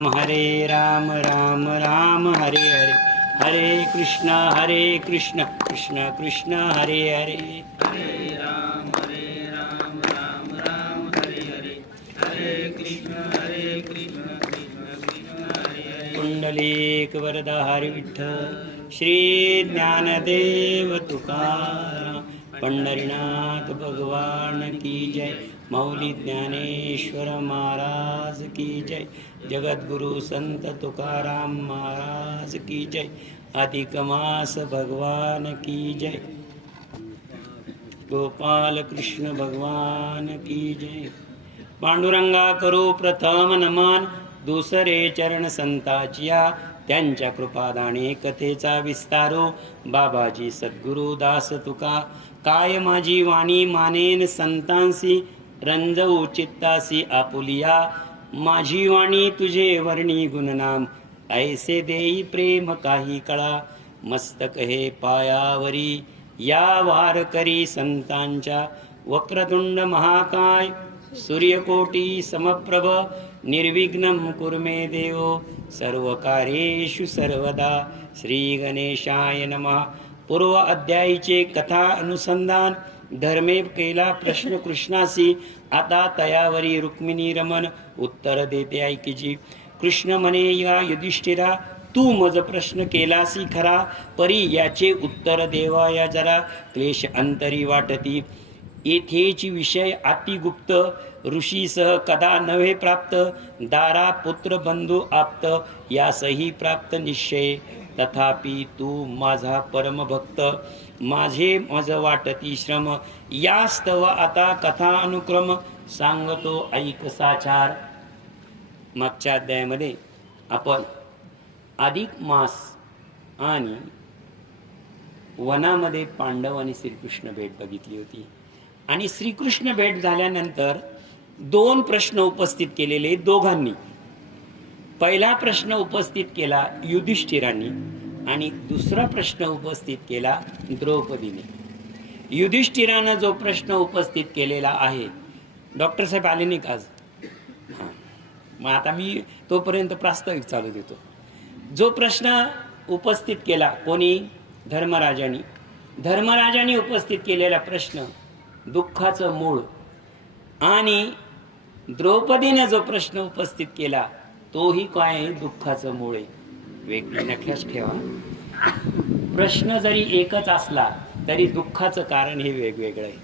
हरे राम राम राम हरे हरे, हरे कृष्ण कृष्ण कृष्ण हरे हरे, हरे राम राम राम हरे हरे, हरे कृष्ण कृष्ण कृष्ण हरे हरे. पुंडलीक वरदा हरि विठ्ठल श्री ज्ञानदेव तुकाराम, पंढरीनाथ भगवान की जय. मौली ज्ञानेश्वर महाराज की जय. जगद्गुरु संत तुकाराम महाराज की जय. अधिक मास भगवान की जय. गोपाल कृष्ण भगवान की जय. पांडुरंगा करू प्रथम नमन, दुसरे चरण संताचिया, त्यांच्या कृपादाने कथेचा विस्तारो. बाबाजी सद्गुरु दास तुका, काय माझी वाणी मानेन संतांसी, रंजवू चित्तासी आपुलिया. माझी वाणी तुझे वर्णी गुणनाम, ऐसे देई प्रेम काही कळा. मस्तक हे पायावरी, या वार करी संतांच्या. वक्रतुंड महाकाय, सूर्यकोटी समप्रभ, निर्विघ्नं कुरु मे देव, सर्व कार्येषु सर्वदा. श्री गणेशाय नमः. पूर्व अध्यायीचे कथा अनुसंधान. धर्मे केला प्रश्न कृष्णासी, आता तयावरी रुक्मिणी रमन उत्तर देते ऐकीची. कृष्ण म्हणे या युधिष्ठिरा, तू मज प्रश्न केलासी खरा, परी याचे उत्तर देवाया जरा. क्लेश अंतरी वाटती, येथेची विषय अतिगुप्त, ऋषीसह कदा नव्हे प्राप्त. दारा पुत्र बंधू आप्त, यासही प्राप्त निश्चय. तथापि तू माझा परमभक्त, माझे मज वाटती श्रम. यास्तव आता कथा अनुक्रम, सांगतो ऐक साचार. मागच्या अध्यायामध्ये आपण अधिक मास आणि वनामध्ये पांडव आणि श्रीकृष्ण भेट बघितली होती. आणि श्रीकृष्ण भेट झाल्यानंतर दोन प्रश्न उपस्थित केलेले दोघांनी. पहिला प्रश्न उपस्थित केला युधिष्ठिरांनी आणि दुसरा प्रश्न उपस्थित केला द्रौपदीने. युधिष्ठिरानं जो प्रश्न उपस्थित केलेला आहे, डॉक्टर साहेब आले नाही का आज? हां, मग आता मी तोपर्यंत प्रास्ताविक चालू देतो. जो प्रश्न उपस्थित केला कोणी? धर्मराजांनी उपस्थित केलेला प्रश्न दुःखाचं मूळ, आणि द्रौपदीने जो प्रश्न उपस्थित केला तोही काय दुःखाचं मूळ आहे. वेगळी नक्याच ठेवा. प्रश्न जरी एकच असला तरी दुःखाचं कारण हे वेगवेगळं आहे.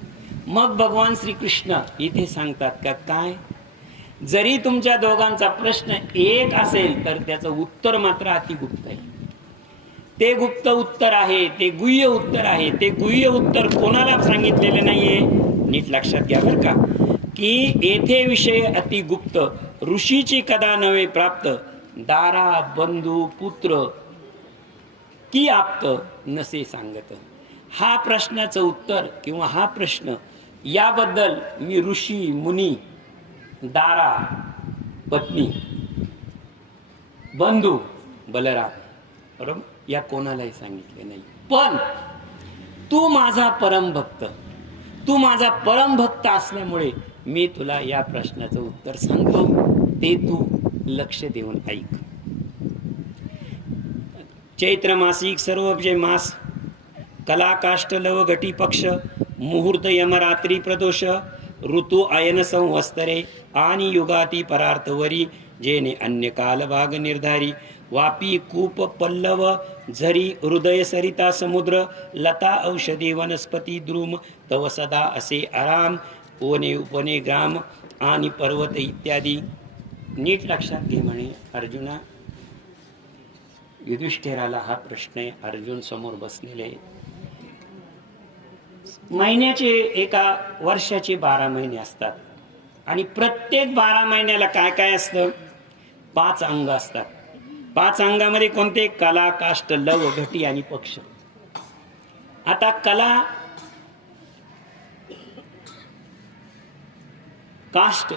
मग भगवान श्रीकृष्ण इथे सांगतात का काय, जरी तुमच्या दोघांचा प्रश्न एक असेल तर त्याचं उत्तर मात्र अतिगुप्त आहे. ते गुप्त उत्तर आहे, ते गुह्य उत्तर आहे. ते गुह्य उत्तर कोणाला सांगितलेले नाहीये. नीट लक्षात घ्या बरं का, की येथे विषय अतिगुप्त, ऋषीची कदा नव्हे प्राप्त. दारा बंधू पुत्र की आप्त नसे सांगत. हा प्रश्नाचं उत्तर किंवा हा प्रश्न याबद्दल मी ऋषी मुनी, दारा पत्नी, बंधू बलराम, बरोबर, या कोणालाही सांगितले नाही. पण तू माझा परम भक्त असल्यामुळे मी तुला या प्रश्नाचं उत्तर सांगतो, ते तू लक्ष देऊन ऐक. चैत्र मासिक सर्व मास, कला काष्ट लव घटी पक्ष, मुहूर्त यमरात्री प्रदोष, ऋतू आयन संवत्सरे आणि युगाती परार्थवरी. जेने अन्य काल भाग निर्धारी, वापी कूप पल्लव झरी, हृदय सरिता समुद्र, लता औषधी वनस्पती द्रुम, तव सदा असे आराम. वने उपने ग्राम आणि पर्वत इत्यादी. नीट लक्षात घे म्हणे अर्जुना. युधिष्ठिराला हा प्रश्न आहे. अर्जुन समोर बसलेले. महिन्याचे, एका वर्षाचे 12 महिने असतात आणि प्रत्येक 12 महिन्याला काय काय असतं? 5 अंग असतात. 5 अंगामध्ये कोणते? कला काष्ट लव घटी आणि पक्ष. आता कला काष्ट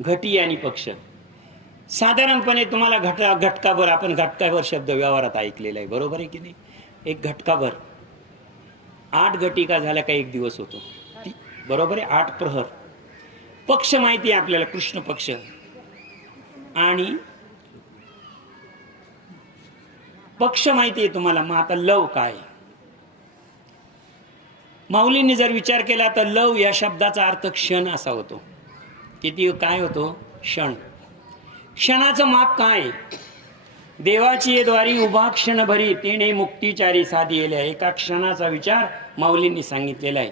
घटी आणि पक्ष, साधारणपणे तुम्हाला घटकाभर, आपण घटकाभर शब्द व्यवहारात ऐकलेला आहे, बरोबर आहे की नाही? एक घटकाभर 8 घटिका झाल्या का 1 दिवस होतो, बरोबर आहे? 8 प्रहर. पक्ष माहिती आहे आपल्याला, कृष्ण पक्ष. आणि पक्ष माहिती आहे तुम्हाला. मग आता लव काय? माऊलींनी जर विचार केला तर लव या शब्दाचा अर्थ क्षण असा होतो. किती काय होतो? क्षण. क्षणाचं माप काय? देवाची द्वारी उभा क्षण भरी तेने मुक्तिचारी साधिले. एका क्षणाचा विचार माऊलींनी सांगितलेला आहे.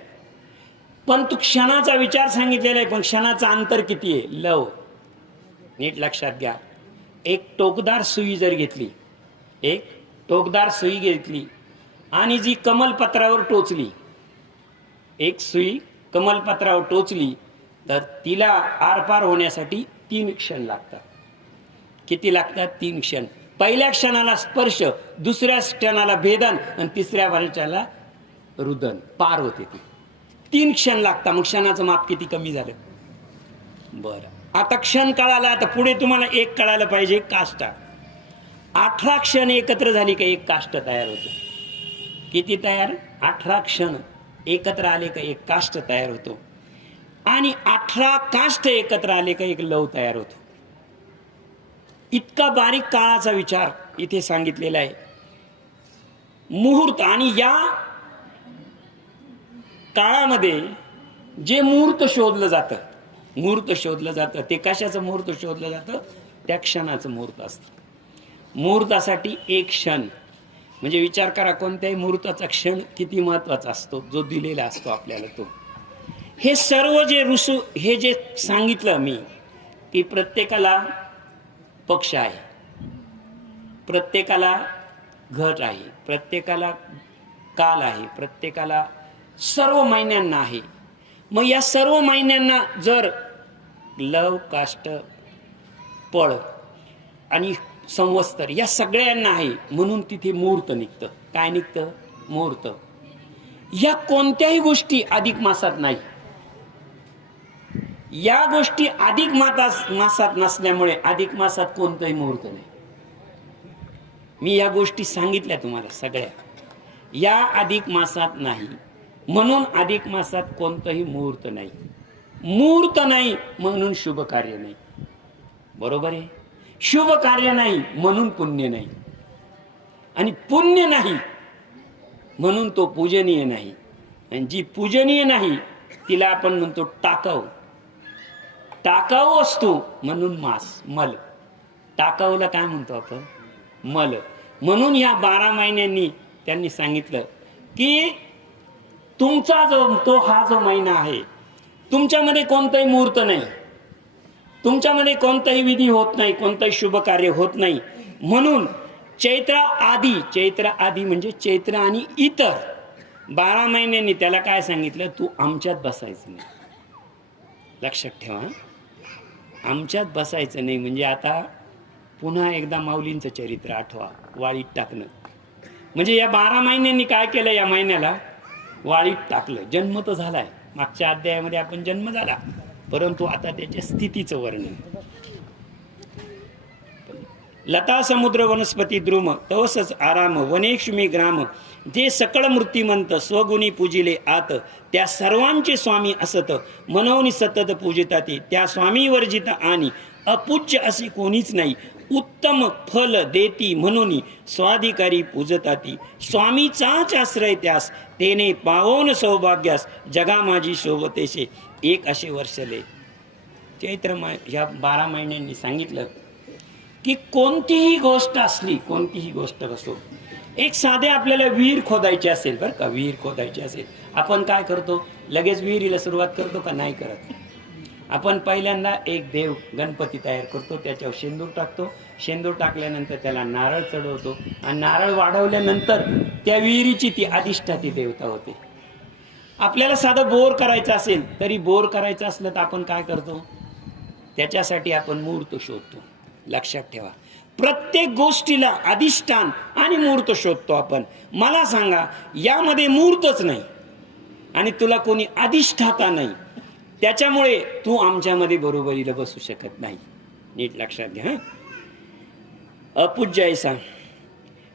पण तू क्षणाचा विचार सांगितलेला आहे, पण क्षणाचं अंतर किती आहे? लव. नीट लक्षात घ्या. एक टोकदार सुई जर घेतली, एक टोकदार सुई घेतली आणि जी कमलपत्रावर टोचली, एक सुई कमलपत्रावर टोचली तर तिला आरपार होण्यासाठी 3 क्षण लागतात. किती लागतात? 3 क्षण. पहिल्या क्षणाला स्पर्श, दुसऱ्या क्षणाला भेदन आणि तिसऱ्या क्षणाला रुदन. पार होते ती. 3 क्षण लागतात. मग क्षणाचं माप किती कमी झालं? बरं, आता क्षण कळाला. आता पुढे तुम्हाला एक कळायला पाहिजे, काष्टा. 18 क्षण एकत्र झाली का एक काष्ट तयार होतो. किती तयार? 18 क्षण एकत्र आले का एक काष्ट तयार होतो. आणि 18 काष्ट एकत्र आले का एक लव तयार होतो. इतका बारीक काळाचा विचार इथे सांगितलेला आहे. मुहूर्त. आणि या काळामध्ये जे मुहूर्त शोधलं जातं, मुहूर्त शोधलं जातं, ते कशाचं मुहूर्त शोधलं जातं? त्या क्षणाचं मुहूर्त असतं. मुहूर्तासाठी एक क्षण. म्हणजे विचार करा, कोणत्याही मुहूर्ताचा क्षण किती महत्वाचा असतो, जो दिलेला असतो आपल्याला तो. हे सर्व जे हे जे सांगितलं मी, की प्रत्येकाला पक्ष आहे, प्रत्येकाला घट आहे, प्रत्येकाला काल आहे, प्रत्येकाला सर्व महिन्यांना आहे. मग या सर्व महिन्यांना जर लव, काष्ट, पळ आणि संवत्सर या सगळ्यांना आहे, म्हणून तिथे मुहूर्त निघतं. काय निघतं? मुहूर्त. या कोणत्याही गोष्टी अधिक मासात नाही. या गोष्टी अधिक मासात नसल्यामुळे अधिक मासात कोणतंही मुहूर्त नाही. मी या गोष्टी सांगितल्या तुम्हाला सगळ्या. या अधिक मासात नाही, म्हणून अधिक मासात कोणतंही मुहूर्त नाही. मुहूर्त नाही म्हणून शुभ कार्य नाही. बरोबर आहे? शुभ कार्य नाही म्हणून पुण्य नाही, आणि पुण्य नाही म्हणून तो पूजनीय नाही. आणि जी पूजनीय नाही तिला आपण म्हणतो टाकाऊ. टाकाऊ असतो म्हणून मास, मल. टाकाऊला काय म्हणतो आपण? मल. म्हणून या 12 महिन्यांनी त्यांनी सांगितलं की तुमचा जो हा जो महिना आहे, तुमच्यामध्ये कोणतंही मुहूर्त नाही, तुमच्यामध्ये कोणताही विधी होत नाही, कोणतंही शुभ कार्य होत नाही. म्हणून चैत्र आधी म्हणजे चैत्र आणि इतर 12 महिन्यांनी त्याला काय सांगितलं? तू आमच्यात बसायचं नाही. लक्षात ठेवा, आमच्यात बसायचं नाही. म्हणजे आता पुन्हा एकदा माऊलींचं चरित्र आठवा. वाळीत टाकणं म्हणजे या 12 महिन्यांनी काय केलं? या महिन्याला वाळीत टाकलं. जन्म तर झालाय, मागच्या अध्यायामध्ये आपण जन्म झाला, परंतु आता त्याच्या स्थितीचं वर्णन. लता समुद्र वनस्पती द्रुम तवसच आराम वनेक्ष्मी ग्राम जे सकळ मूर्तिमंत स्वगुणी पूजिले आत त्या सर्वांचे स्वामी असत मनोनी सतत पूजिताती त्या स्वामी वर्जित आणि अपूज्य असे कोणीच नाही उत्तम फल देती म्हणून स्वाधिकारी पूजताती स्वामीचाच आश्रय त्यास तेने पावोन सौभाग्यास जगा माझी शोभतेशे एक असे वर्षले. चैत्र ह्या 12 महिन्यांनी सांगितलं की कोणतीही गोष्ट असली, कोणतीही गोष्ट असो, एक साधे आपल्याला विहीर खोदायची असेल, बरं का, विहीर खोदायची असेल, आपण काय करतो? लगेच विहिरीला सुरुवात करतो का? नाही करत. आपण पहिल्यांदा एक देव गणपती तयार करतो, त्याच्यावर शेंदूर टाकतो, शेंदूर टाकल्यानंतर त्याला नारळ चढवतो आणि नारळ वाढवल्यानंतर त्या विहिरीची ती अधिष्ठाती देवता होते. आपल्याला साधं बोर करायचं असेल, तरी बोर करायचं असलं तर आपण काय करतो? त्याच्यासाठी आपण मुहूर्त शोधतो. लक्षात ठेवा, प्रत्येक गोष्टीला अधिष्ठान आणि मुहूर्त शोधतो आपण. मला सांगा, यामध्ये मुहूर्तच नाही आणि तुला कोणी अधिष्ठाता नाही, त्याच्यामुळे तू आमच्यामध्ये बरोबरीला बसू शकत नाही. नीट लक्षात घ्या. अपूज्य ऐसा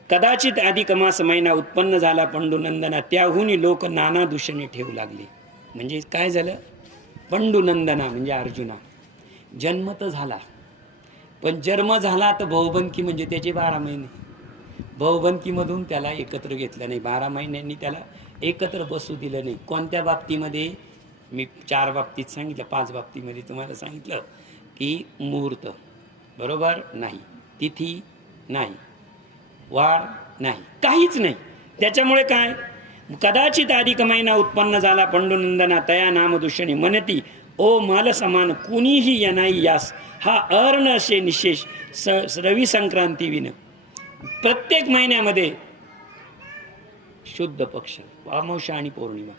कदाचित अधिक मास महिना उत्पन्न झाला पंडुनंदना त्याहून लोक नाना दूषणे ठेवू लागले. म्हणजे काय झालं? पंडुनंदना म्हणजे अर्जुना, जन्म तर झाला, पण जन्म झाला तर भाऊबंदकी म्हणजे त्याचे 12 महिने, भाऊबंदकीमधून त्याला एकत्र घेतलं नाही, 12 महिन्यांनी त्याला एकत्र बसू दिलं नाही. कोणत्या बाबतीमध्ये? मी 4 बाबतीत सांगितलं, 5 बाबतीमध्ये तुम्हाला सांगितलं की मुहूर्त बरोबर नाही, तिथी नाही, वार नाही, काहीच नाही. त्याच्यामुळे काय? कदाचित अधिक महिना उत्पन्न झाला पंडुनंदना तया नामदूषणी म्हणती ओ माल समान कुणीही यनाई यास हा अर्ण असे निशेष रवी संक्रांती विन. प्रत्येक महिन्यामध्ये शुद्ध पक्ष, अमावस्या आणि पौर्णिमा,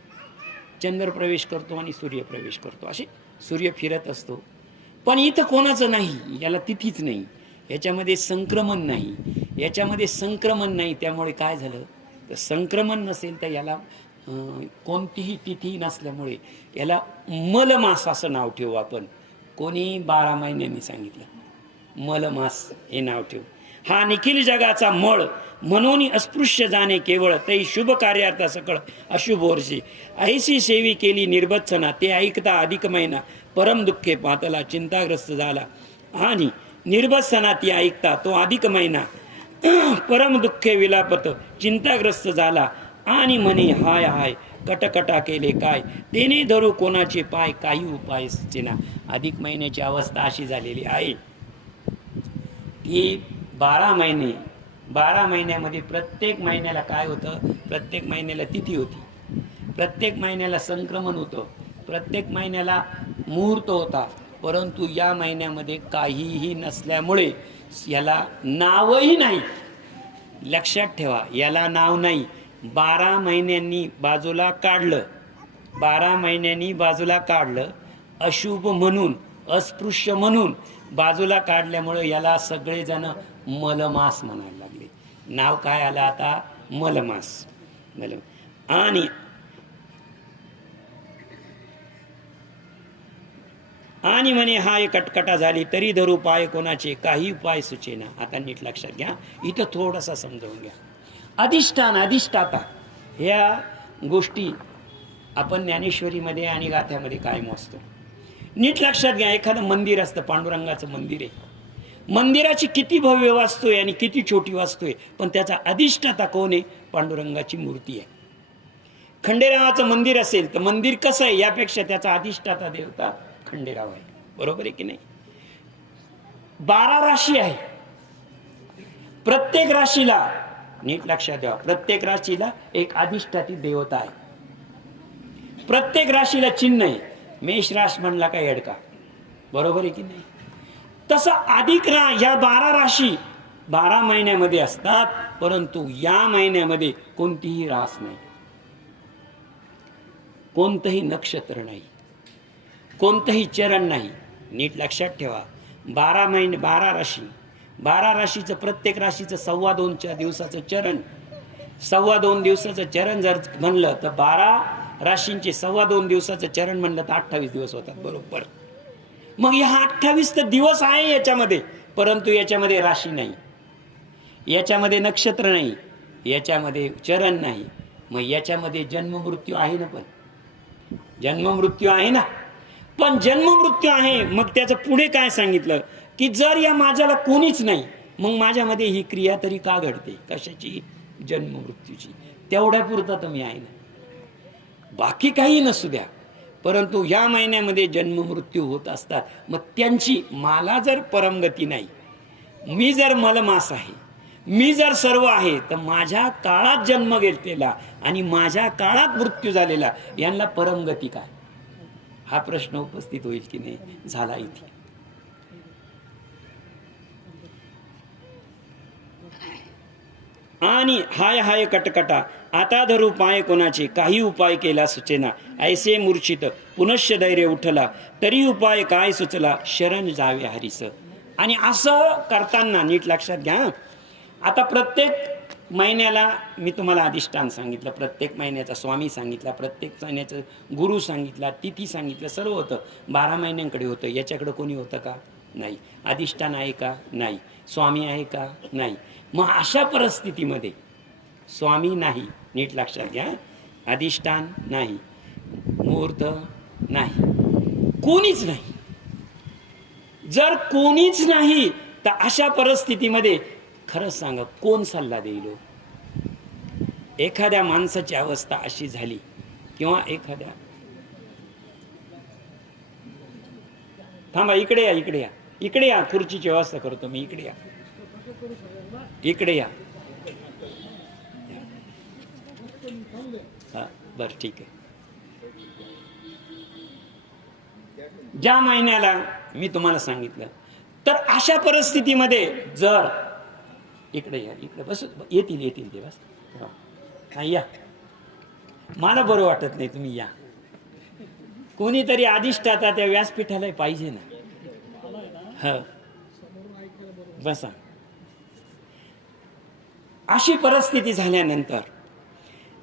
चंद्र प्रवेश करतो आणि सूर्य प्रवेश करतो, असे सूर्य फिरत असतो. पण इथं कोणाचं नाही, याला तिथीच नाही, याच्यामध्ये संक्रमण नाही, याच्यामध्ये संक्रमण नाही. त्यामुळे काय झालं तर संक्रमण नसेल तर याला कोणतीही तिथी नसल्यामुळे याला मलमास असं नाव ठेवू आपण. कोणी 12 महिन्यांनी सांगितलं मलमास हे नाव ठेवू. हा निखिल जगाचा मळ म्हणून अस्पृश्य जाणे केवळ तै शुभ कार्यार्था सकळ अशुभ वर्षी ऐशी सेवी केली निर्बत्सना ते ऐकता अधिक महिना परम दुःखे पातला चिंताग्रस्त झाला. आणि निर्बत्सना ती ऐकता तो अधिक महिना परम दुःखे विलापत चिंताग्रस्त झाला. आणि म्हणे हाय हाय कटकटा केले काय तेने धरू कोणाचे पाय काही उपाय सुचेना. अधिक महिन्याची अवस्था अशी झालेली आहे की 12 महिने, 12 महिन्यामध्ये प्रत्येक महिन्याला काय होतं? प्रत्येक महिन्याला तिथी होती, प्रत्येक महिन्याला संक्रमण होतं, प्रत्येक महिन्याला मुहूर्त होता. परंतु या महिन्यामध्ये काहीही नसल्यामुळे याला नावही नाही. लक्षात ठेवा, याला नाव नाही. 12 महिन्यांनी बाजूला काढलं, 12 महिन्यांनी बाजूला काढलं, अशुभ म्हणून अस्पृश्य म्हणून बाजूला काढल्यामुळे याला सगळेजण मलमास म्हणायला लागले. नाव काय आलं आता? मलमास. आणि म्हणे हाय कटकटा झाली तरी धरू पाय कोणाचे काही उपाय सुचेना. आता नीट लक्षात घ्या, इथं थोडासा समजावून घ्या. अधिष्ठान, अधिष्ठाता ह्या गोष्टी आपण ज्ञानेश्वरीमध्ये आणि गाथ्यामध्ये काय मोजतो? नीट लक्षात घ्या. एखादं मंदिर असतं, पांडुरंगाचं मंदिर आहे, मंदिराची किती भव्य वास्तू आहे आणि किती छोटी वास्तू आहे, पण त्याचा अधिष्ठाता कोण आहे? पांडुरंगाची मूर्ती आहे. खंडेरावाचं मंदिर असेल तर मंदिर कसं आहे यापेक्षा त्याचा अधिष्ठाता देवता खंडेराव आहे. बरोबर आहे की नाही? 12 राशी आहे, प्रत्येक राशीला नीट लक्षात द्या, प्रत्येक राशीला एक अधिष्ठाती देवता आहे, प्रत्येक राशीला चिन्ह आहे. मेष राश म्हणला का येडका, बरोबर आहे की नाही? तसं अधिक ह्या 12 राशी 12 महिन्यामध्ये असतात, परंतु या महिन्यामध्ये कोणतीही रास नाही, कोणतंही नक्षत्र नाही, कोणतंही चरण नाही. नीट लक्षात ठेवा, 12 महिने 12 राशी, 12 राशीचं प्रत्येक राशीचं 2.25 दिवसाचं चरण, 2.25 दिवसाचं चरण जर म्हणलं तर 12 राशींचे 2.25 दिवसाचं चरण म्हणलं तर 28 दिवस होतात. बरोबर. मग ह्या 28 तर दिवस आहे याच्यामध्ये, परंतु याच्यामध्ये राशी नाही, याच्यामध्ये नक्षत्र नाही, याच्यामध्ये चरण नाही. मग याच्यामध्ये जन्म मृत्यू आहे ना, पण जन्म मृत्यू आहे ना, पण जन्म मृत्यू आहे. मग त्याचं पुढे काय सांगितलं की जर या माझ्याला कोणीच नाही, मग माझ्यामध्ये ही क्रिया तरी का घडते? कशाची? जन्म मृत्यूची. तेवढ्या पुरता तर मी आहे ना, बाकी काही नसू द्या, परंतु या महिन्यामध्ये जन्म मृत्यू होत असतात. मग त्यांची, मला जर परमगती नाही, मी जर मलमास आहे, मी जर सर्व आहे, तर माझ्या काळात जन्म घेतलेला आणि माझ्या काळात मृत्यू झालेला यांना परमगती काय? हा प्रश्न उपस्थित होईल की नाही? झाला इथे. आणि हाय हाय कटकटा आता धरू पाय कोणाचे काही उपाय केला सुचेना. ऐसे मूर्छित पुनश्च धैर्य उठला तरी उपाय काय सुचला शरण जावे हरीस. आणि असं करताना नीट लक्षात घ्या, आता प्रत्येक महिन्याला मी तुम्हाला अधिष्ठान सांगितलं, प्रत्येक महिन्याचा स्वामी सांगितला, प्रत्येक महिन्याचं गुरु सांगितला, तिथी सांगितलं, सर्व होतं. 12 महिन्यांकडे होतं. याच्याकडे कोणी होतं का? नाही. अधिष्ठान आहे का? नाही. स्वामी आहे का? नाही. मग अशा परिस्थितीमध्ये स्वामी नाही, नीट लक्षात घ्या, अधिष्ठान नाही, मुहूर्त नाही, कोणीच नाही. जर कोणीच नाही तर अशा परिस्थितीमध्ये खरंच सांगा कोण सल्ला देईल हो? एखाद्या माणसाची अवस्था अशी झाली किंवा एखाद्या थांबा इकडे या इकडे या इकडे या खुर्चीची व्यवस्था करतो मी इकडे या इकडे या हा बर ठीक आहे ज्या महिन्याला मी तुम्हाला सांगितलं तर अशा परिस्थितीमध्ये जर इकडे या इकडे बस येतील येतील ते बस हा या मला बरं वाटत नाही तुम्ही या कोणीतरी अधिष्ठाता त्या व्यासपीठाला पाहिजे ना ह बसा अशी परिस्थिती झाल्यानंतर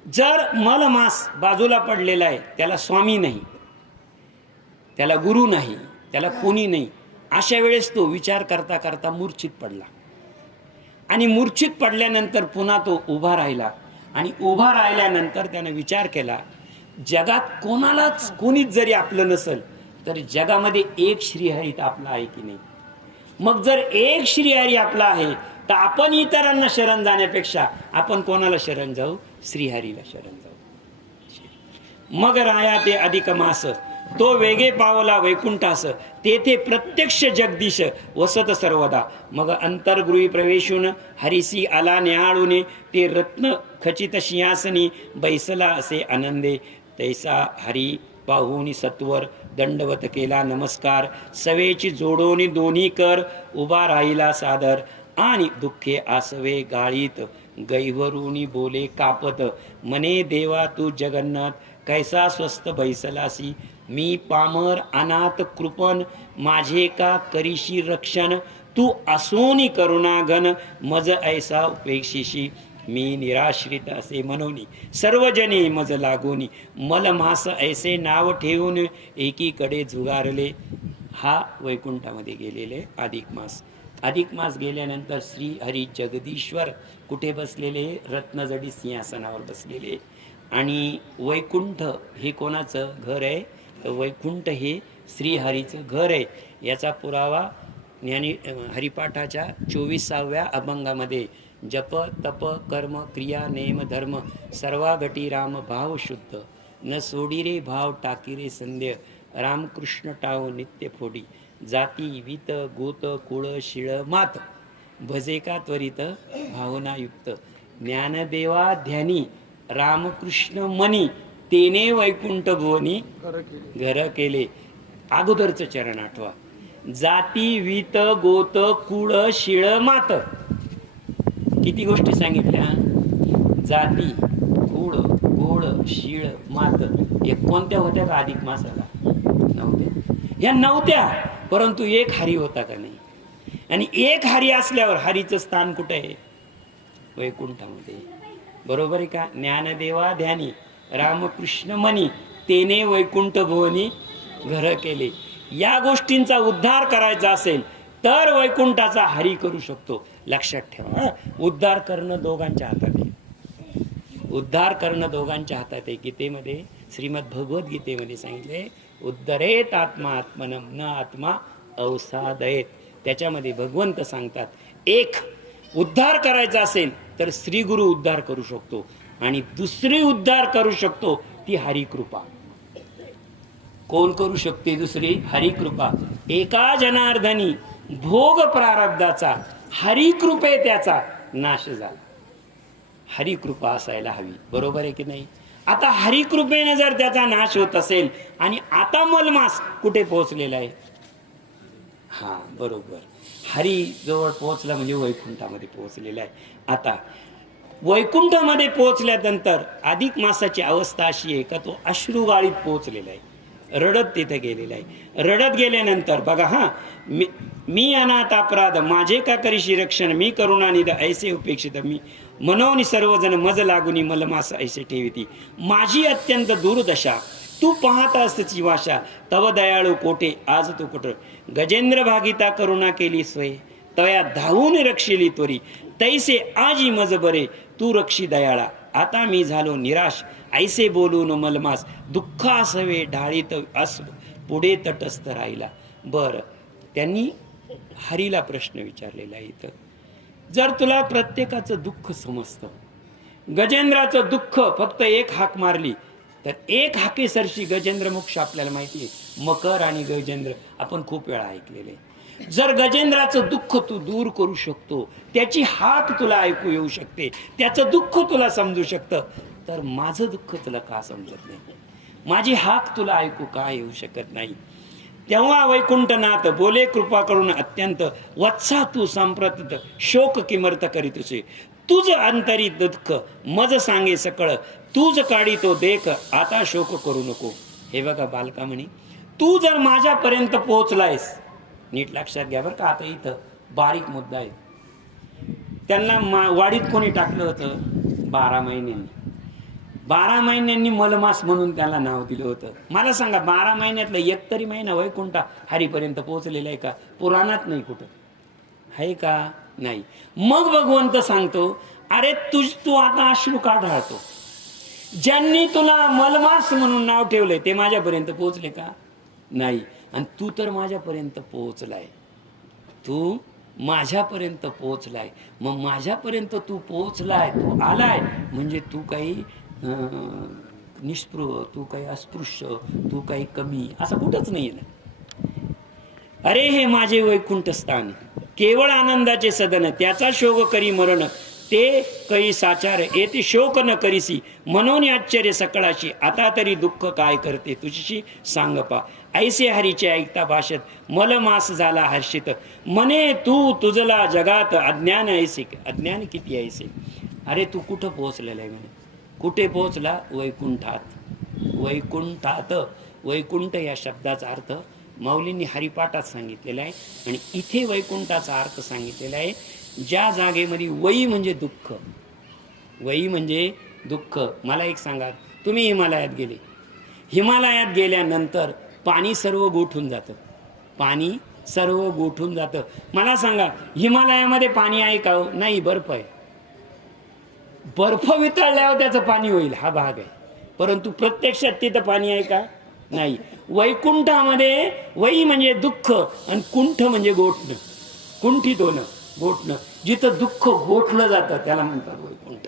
जर मलमास बाजूला पडलेला आहे त्याला स्वामी नाही त्याला गुरु नाही त्याला कोणी नाही अशा वेळेस तो विचार करता करता मूर्छित पडला आणि मूर्छित पडल्यानंतर पुन्हा तो उभा राहिला आणि उभा राहिल्यानंतर त्याने विचार केला जगात कोणालाच कोणीच जरी आपलं नसेल तर जगामध्ये एक श्रीहरी तर आपला आहे की नाही मग जर एक श्रीहरी आपला आहे तर आपण इतरांना शरण जाण्यापेक्षा आपण कोणाला शरण जाऊ श्रीहरीला शरण जाऊ मग राया ते अधिक मास तो वेगे पावला वैकुंठास तेथे प्रत्यक्ष जगदीश वसत सर्वदा मग अंतर्गृही प्रवेशून हरिसी आला न्याळूने ते रत्न खचित सिंहासनी बैसला असे आनंदे तैसा हरी पाहुनी सत्वर दंडवत केला नमस्कार सवेची जोडोनी दोन्ही कर उभा राहिला सादर आणि दुःखे आसवे गाळीत गैवरुनी बोले कापत मने देवा तू जगन्नाथ कैसा स्वस्त बैसलासी मी पामर अनाथ कृपण माझे का करीशी रक्षण तू असोनी करुणाघन मज ऐसा उपेक्षिशी मी निराश्रित असे म्हणोनी सर्वजने मज लागोनी मलमास ऐसे नाव ठेवून एकीकडे झुगारले हा वैकुंठामध्ये गेलेले अधिक मास गेल्यानंतर श्री हरी जगदीश्वर कुठे बसलेले रत्नजडी सिंहासनावर बसलेले आणि वैकुंठ हे कोणाचं घर आहे तर वैकुंठ हे श्रीहरीचं घर आहे याचा पुरावा हरिपाठाच्या 24व्या अभंगामध्ये जप तप कर्म क्रिया नेम धर्म सर्वा गटी राम भाव शुद्ध न सोडी रे भाव टाकी रे संध्य रामकृष्ण टाव नित्य फोडी जाती वित गोत कुळ शिळ मात भजे का त्वरित भावनायुक्त ज्ञानदेवा ध्यानी रामकृष्ण मनी तेने वैकुंठ भुवनी घर केले अगोदरचं चरण आठवा जाती वित गोत कुळ शिळ मात किती गोष्टी सांगितल्या जाती कुळ गोळ शिळ मात या कोणत्या होत्या का अधिक मासाला नव्हत्या या नव्हत्या परंतु एक हरी होता का नाही आणि एक हरी असल्यावर हरीचं स्थान कुठे आहे वैकुंठामध्ये बरोबर आहे का ज्ञानदेवा ध्यानी रामकृष्ण मनी तेने वैकुंठ भुवनी घर केले या गोष्टींचा उद्धार करायचा असेल तर वैकुंठाचा हरी करू शकतो लक्षात ठेवा उद्धार करणं दोघांच्या हातात आहे उद्धार करणं दोघांच्या हातात आहे गीतेमध्ये श्रीमद भगवद्गीतेमध्ये सांगितले उद्धरेत आत्मा आत्मनम न आत्मा अवसादयेत त्याच्यामध्ये भगवंत सांगतात एक उद्धार करायचा असेल तर श्री गुरु उद्धार करू शकतो आणि दुसरी उद्धार करू शकतो ती हरिकृपा कोण करू शकते दुसरी हरिकृपा एका जनार्दनी भोग प्रारब्धाचा हरिकृपे त्याचा नाश झाला हरिकृपा असायला हवी बरोबर आहे की नाही आता हरिकृपेने जर त्याचा नाश होत असेल आणि आता मलमास कुठे पोहोचलेला आहे हा बरोबर हरी जवळ पोहोचला म्हणजे वैकुंठामध्ये पोहोचलेला आहे आता वैकुंठामध्ये पोहोचल्यानंतर अधिक मासाची अवस्था अशी आहे का तो अश्रुगाळीत पोहोचलेला आहे रडत तिथे गेलेला आहे रडत गेल्यानंतर बघा हा मी अनाथ अपराध माझे का करीशी रक्षण मी करुणानिध ऐसे उपेक्षित मी मनोनी सर्वजण मज लागुनी मलमास ऐसे ठेविती माझी अत्यंत दुर्दशा तू पाहत असती वाशा तव दयाळू कोठे आज तू कुठं गजेंद्र भागिता करुणा केली स्वय तया धावून रक्षिली त्वरी तैसे आजी मज बरे तू रक्षी दयाळा आता मी झालो निराश ऐसे बोलून मलमास दुःखासवे ढाळीत अस पुढे तटस्थ राहिला बर त्यांनी हरीला प्रश्न विचारलेला आहे इथं. जर तुला प्रत्येकाचं दुःख समजतं, गजेंद्राचं दुःख फक्त एक हाक मारली तर एक हाकेसरशी गजेंद्र मोक्ष आपल्याला माहिती आहे. मकर आणि गजेंद्र आपण खूप वेळा ऐकलेले. जर गजेंद्राचं दुःख तू दूर करू शकतो, त्याची हाक तुला ऐकू येऊ शकते, त्याचं दुःख तुला समजू शकतं, तर माझं दुःख तुला का समजत नाही? माझी हाक तुला ऐकू का येऊ शकत नाही? तेव्हा वैकुंठनाथ बोले कृपा करून अत्यंत, वत्सा तू संप्रत शोक किमर्थ करीतुसे, तुझ अंतरी दुःख मज सांगे सकळ, तूच काढी तो देख आता शोक करू नको. हे बघा बालका म्हणे, तू जर माझ्यापर्यंत पोहोचलायस, नीट लक्षात घ्या बरं का, आता इथं बारीक मुद्दा आहे. त्यांना वाडीत कोणी टाकलं होतं? 12 महिन्यांनी. 12 महिन्यांनी मलमास म्हणून त्याला नाव दिलं होतं. मला सांगा, 12 महिन्यातला एक तरी महिना वैकुंठ हरीपर्यंत पोहोचलेला आहे का? पुराणात नाही कुठं आहे का? नाही. मग भगवंत सांगतो, अरे तू आता अश्रू का ढाळतो? ज्यांनी तुला मलमास म्हणून नाव ठेवलंय ते माझ्यापर्यंत पोहोचले का? नाही. आणि तू तर माझ्यापर्यंत पोहोचलाय, तू माझ्यापर्यंत पोहोचलाय. मग माझ्यापर्यंत तू पोहोचलाय, तू आलाय म्हणजे तू काही निष्पृह, तू काही अस्पृश्य, तू काही कमी असं कुठंच नाही ना. अरे हे माझे वैकुंठ स्थान, केवळ आनंदाचे सदन, त्याचा शोक करी मरण, ते कळी साचार येते शोक न करीसी, म्हणून आश्चर्य सकळाशी, आता तरी दुःख काय करते तुझीशी सांग पा. ऐसे हरीचे ऐकता भाषत मलमास झाला हर्षित, म्हणे तू तुझला जगात अज्ञान ऐसे. अज्ञान किती ऐसे? अरे तू कुठं पोहोचलेला आहे म्हणे? कुठे पोहोचला? वैकुंठात. वैकुंठात. वैकुंठ या शब्दाचा अर्थ माऊलींनी हरिपाठात सांगितलेला आहे, आणि इथे वैकुंठाचा अर्थ सांगितलेला आहे, ज्या जागेमध्ये वै म्हणजे दुःख. वै म्हणजे दुःख. मला एक सांगा, तुम्ही हिमालयात गेले, हिमालयात गेल्यानंतर पाणी सर्व गोठून जातं, पाणी सर्व गोठून जातं. मला सांगा, हिमालयामध्ये पाणी आहे का? नाही, बर्फ आहे. बर्फ वितळल्यावर त्याचं पाणी होईल हा भाग आहे, परंतु प्रत्यक्षात तिथं पाणी आहे का? नाही. वैकुंठामध्ये वै म्हणजे दुःख आणि कुंठ म्हणजे गोठणं, कुंठित होणं, गोठणं. जिथं दुःख गोठलं जातं त्याला म्हणतात वैकुंठ.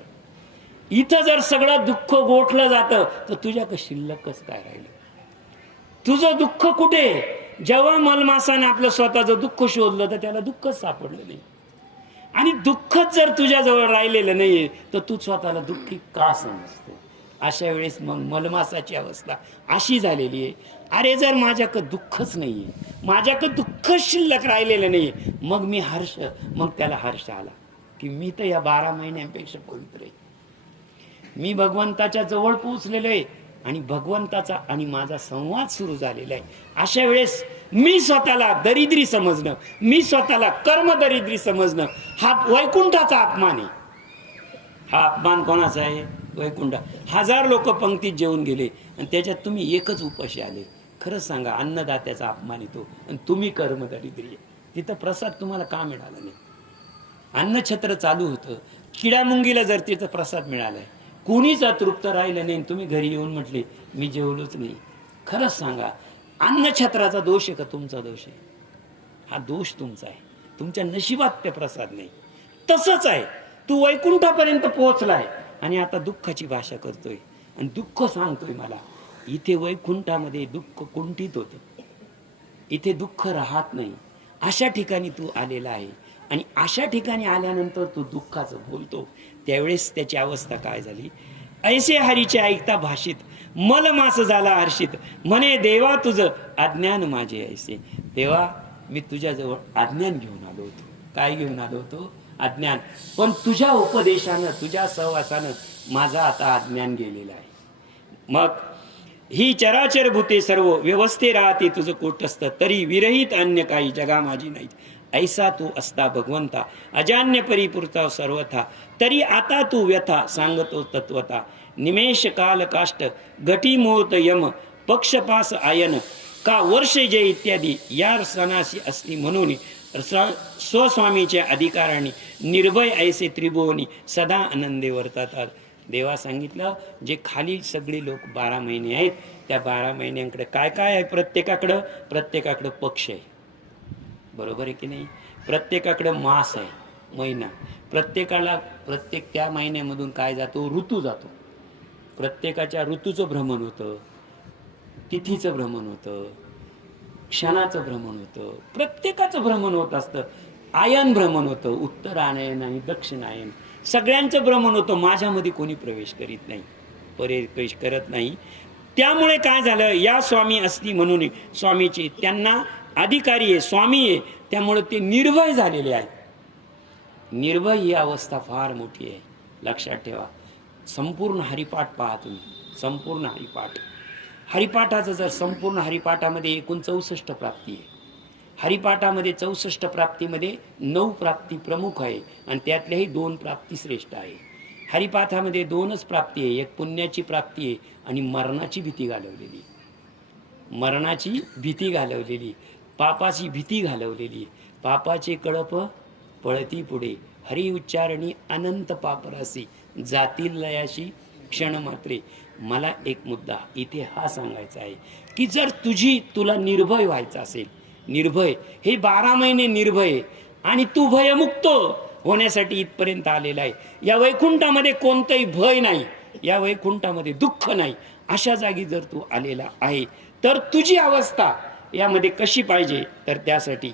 इथं जर सगळं दुःख गोठलं जातं तर तुझ्या शिल्लकच काय राहिलं? तुझं दुःख कुठे? जेव्हा मलमासाने आपलं स्वतःचं दुःख शोधलं तर त्याला दुःखच सापडलं नाही. आणि दुःखच जर तुझ्याजवळ राहिलेलं नाहीये तर तू स्वतःला दुःखी का समजतो? अशा वेळेस मग मलमासाची अवस्था अशी झालेली आहे, अरे जर माझ्याकडं दुःखच नाहीये, माझ्याकडं दुःख शिल्लक राहिलेलं नाहीये, मग मी हर्ष, मग त्याला हर्ष आला की मी तर या 12 महिन्यांपेक्षा पवित्र आहे, मी भगवंताच्या जवळ पोहोचलेलो आहे आणि भगवंताचा आणि माझा संवाद सुरू झालेला आहे. अशा वेळेस मी स्वतःला दरिद्री समजणं, मी स्वतःला कर्म दरिद्री समजणं हा वैकुंठाचा अपमान आहे. हा अपमान कोणाचा आहे? वैकुंठ. 1000 लोक पंक्तीत जेवून गेले आणि त्याच्यात तुम्ही एकच उपाशी आले. खरंच सांगा, अन्नदात्याचा अपमान येतो आणि तुम्ही कर्म दरिद्री. तिथं प्रसाद तुम्हाला का मिळाला नाही? अन्नछत्र चालू होतं, किड्यामुंगीला जर तिथं प्रसाद मिळालाय, कोणीच अतृप्त राहिलं नाही, तुम्ही घरी येऊन म्हटले मी जेवलोच नाही. खरंच सांगा, अन्नछत्राचा दोष आहे का तुमचा दोष आहे? हा दोष तुमचा आहे, तुमच्या नशिबात ते प्रसाद नाही. तसंच आहे, तू वैकुंठापर्यंत पोहोचलाय आणि आता दुःखाची भाषा करतोय आणि दुःख सांगतोय मला. इथे वैकुंठामध्ये दुःख कुंठित होतं, इथे दुःख राहत नाही. अशा ठिकाणी तू आलेला आहे आणि अशा ठिकाणी आल्यानंतर तू दुःखाचं बोलतो, त्यावेळेस त्याची अवस्था काय झाली? ऐसे हरीचे ऐकता भाषित मलमास झाला हर्षित, म्हणे देवा तुझं अज्ञान माझे ऐसे. देवा मी तुझ्याजवळ अज्ञान घेऊन आलो होतो. काय घेऊन आलो होतो? अज्ञान. पण तुझ्या उपदेशानं, तुझ्या सहवासानं माझा आता अज्ञान गेलेला आहे. मग ही चराचर भूते सर्व व्यवस्थे राहते तुझं कोटस्थ, तरी विरहित अन्य काही जगा माझी नाहीत. ऐसा तू असता भगवंता अजान्य परिपुरता सर्वथा, तरी आता तू व्यथा सांगतो तत्वता. निमेष काल काष्ट घटी मोहत यम पक्षपास आयन, का वर्ष जे इत्यादी या सणाशी असती म्हणून स्वस्वामीच्या अधिकाराने निर्भय ऐसे त्रिभुवनी सदा आनंदे वर्ततात. देवा सांगितलं, जे खाली सगळे लोक 12 महिने आहेत, त्या 12 महिन्यांकडे काय काय आहे? प्रत्येकाकडं पक्ष आहे. बरोबर आहे की नाही? प्रत्येकाकडे मास आहे, महिना. प्रत्येक त्या महिन्यामधून काय जातो? ऋतू जातो. प्रत्येकाच्या ऋतूचं भ्रमण होतं, तिथीचं भ्रमण होतं, क्षणाचं भ्रमण होतं, प्रत्येकाचं भ्रमण होत असतं. आयन भ्रमण होतं, उत्तरायण आणि दक्षिणायन, सगळ्यांचं भ्रमण होतं. माझ्यामध्ये कोणी प्रवेश करीत नाही, प्रवेश करत नाही. त्यामुळे काय झालं? या स्वामी असती म्हणून स्वामीची त्यांना अधिकारी आहे, स्वामी आहे, त्यामुळे ते निर्भय झालेले आहेत. निर्भय ही अवस्था फार मोठी आहे, लक्षात ठेवा. संपूर्ण हरिपाठ पहा तुम्ही, संपूर्ण हरिपाठाचं जर संपूर्ण हरिपाठामध्ये एकूण 64 प्राप्ती आहे. हरिपाठामध्ये 64 प्राप्तीमध्ये 9 प्राप्ती प्रमुख आहे आणि त्यातल्याही 2 प्राप्ती श्रेष्ठ आहे. हरिपाठामध्ये 2च प्राप्ती आहे, एक पुण्याची प्राप्ती आहे आणि मरणाची भीती घालवलेली, पापाची भीती घालवलेली. पापाचे कळप पळती पुढे, हरी उच्चारणी अनंत पापरासी, जातील लयाशी क्षण मात्रे. मला एक मुद्दा इथे हा सांगायचा आहे की जर तुला निर्भय व्हायचं असेल, निर्भय हे 12 महिने निर्भय आणि तू भयमुक्त होण्यासाठी इथपर्यंत आलेला आहे. या वैकुंठामध्ये कोणतंही भय नाही, या वैकुंठामध्ये दुःख नाही. अशा जागी जर तू आलेला आहे तर तुझी अवस्था यामध्ये कशी पाहिजे? तर त्यासाठी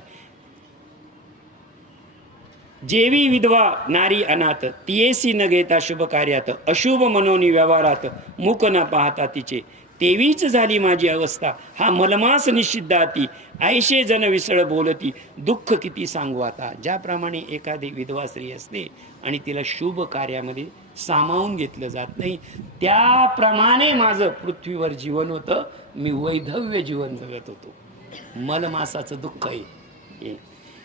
जेवी विधवा नारी अनाथ, तियेसी न घेता शुभ कार्यात, अशुभ मनोनी व्यवहारात, मुख न पाहता तिचे, तेवीच झाली माझी अवस्था, हा मलमास निषिद्धाती, ऐशे जन विसळ बोलती, दुःख किती सांगू आता. ज्याप्रमाणे एखादी विधवा स्त्री असते आणि तिला शुभ कार्यामध्ये सामावून घेतलं जात नाही, त्याप्रमाणे माझं पृथ्वीवर जीवन होतं. मी वैधव्य जीवन जगत होतो. मलमासाचं दुःख आहे.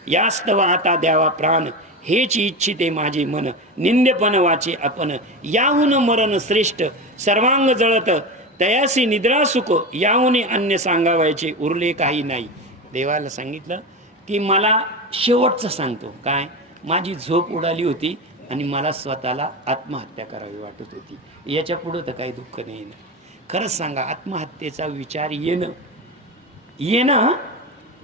यास्तव आता द्यावा प्राण, हेच इच्छिते माझे मन, निंद्यपण वाचे आपण, याहून मरण श्रेष्ठ, सर्वांग जळत तयासी निद्रा सुख, याहून अन्य सांगावायचे उरले काही नाही. देवाला सांगितलं की मला शेवटचं सांगतो. काय? माझी झोप उडाली होती आणि मला स्वतःला आत्महत्या करावी वाटत होती. याच्या पुढं तर काही दुःख नाही ना. खरंच सांगा, आत्महत्येचा विचार येणं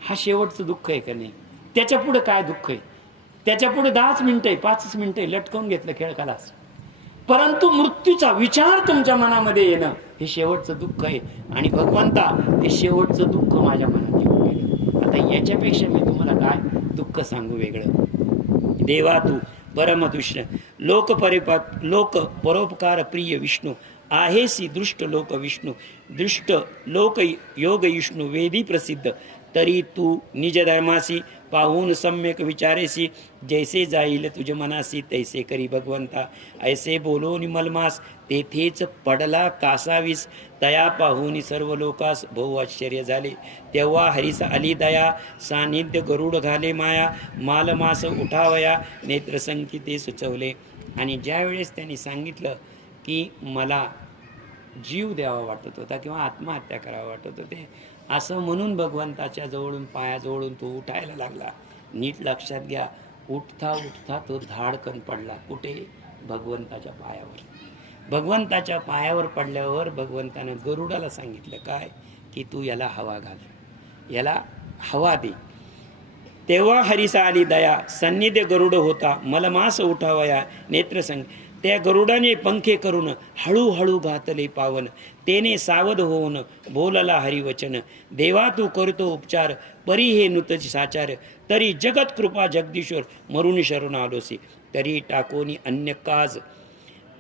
हा शेवटचं दुःख आहे का नाही? त्याच्या पुढे काय दुःख आहे? त्याच्या पुढे 10 मिनिटं 5 मिनिटं लटकवून घेतलं खेळ खलास. परंतु मृत्यूचा विचार तुमच्या मनामध्ये येणं हे शेवटचं दुःख आहे. आणि भगवंता, ते शेवटचं दुःख माझ्या मनात येऊन गेलं. आता याच्यापेक्षा मी तुम्हाला काय दुःख सांगू वेगळं? देवा तू परमदुष्ट लोक परोपकार प्रिय विष्णू, आहेसी दृष्ट लोक विष्णू, दृष्ट लोक योग विष्णू, वेदी प्रसिद्ध, तरी तू निज धर्मासी पाहून सम्यक विचारेसी, जैसे जाईल तुझे मनासी तैसे करी भगवंता, ऐसे बोलो मलमास, तेथेच पडला कासावीस, तया पाहून सर्व लोकास बहु आश्चर्य झाले. तेव्हा हरीस आली दया, सानिध्य गरुड घाले माया, मालमास उठावया नेत्र संकिते सुचवले. आणि ज्यावेळेस त्यांनी सांगितलं की मला जीव द्यावा वाटत होता किंवा आत्महत्या करावा वाटत होते, असं म्हणून भगवंताच्या जवळून पायाजवळून तो उठायला लागला. नीट लक्षात घ्या, उठता उठता तो धाडकन पडला. कुठे? भगवंताच्या पायावर. भगवंताच्या पायावर पडल्यावर भगवंतानं गरुडाला सांगितलं काय? की तू याला हवा घाल, याला हवा दे. तेव्हा हरीसा आली दया, सन्निध्य गरुड होता, मलमास उठावया नेत्रसंग. त्या गरुडाने पंखे करून हळूहळू घातले पावन, तेने सावध होऊन बोलला हरिवचन. देवा तू करतो उपचार, परी हे नृतची साचार, तरी जगत कृपा जगदीश्वर, मरून शरण आलोसी, तरी टाकोनी अन्य काज,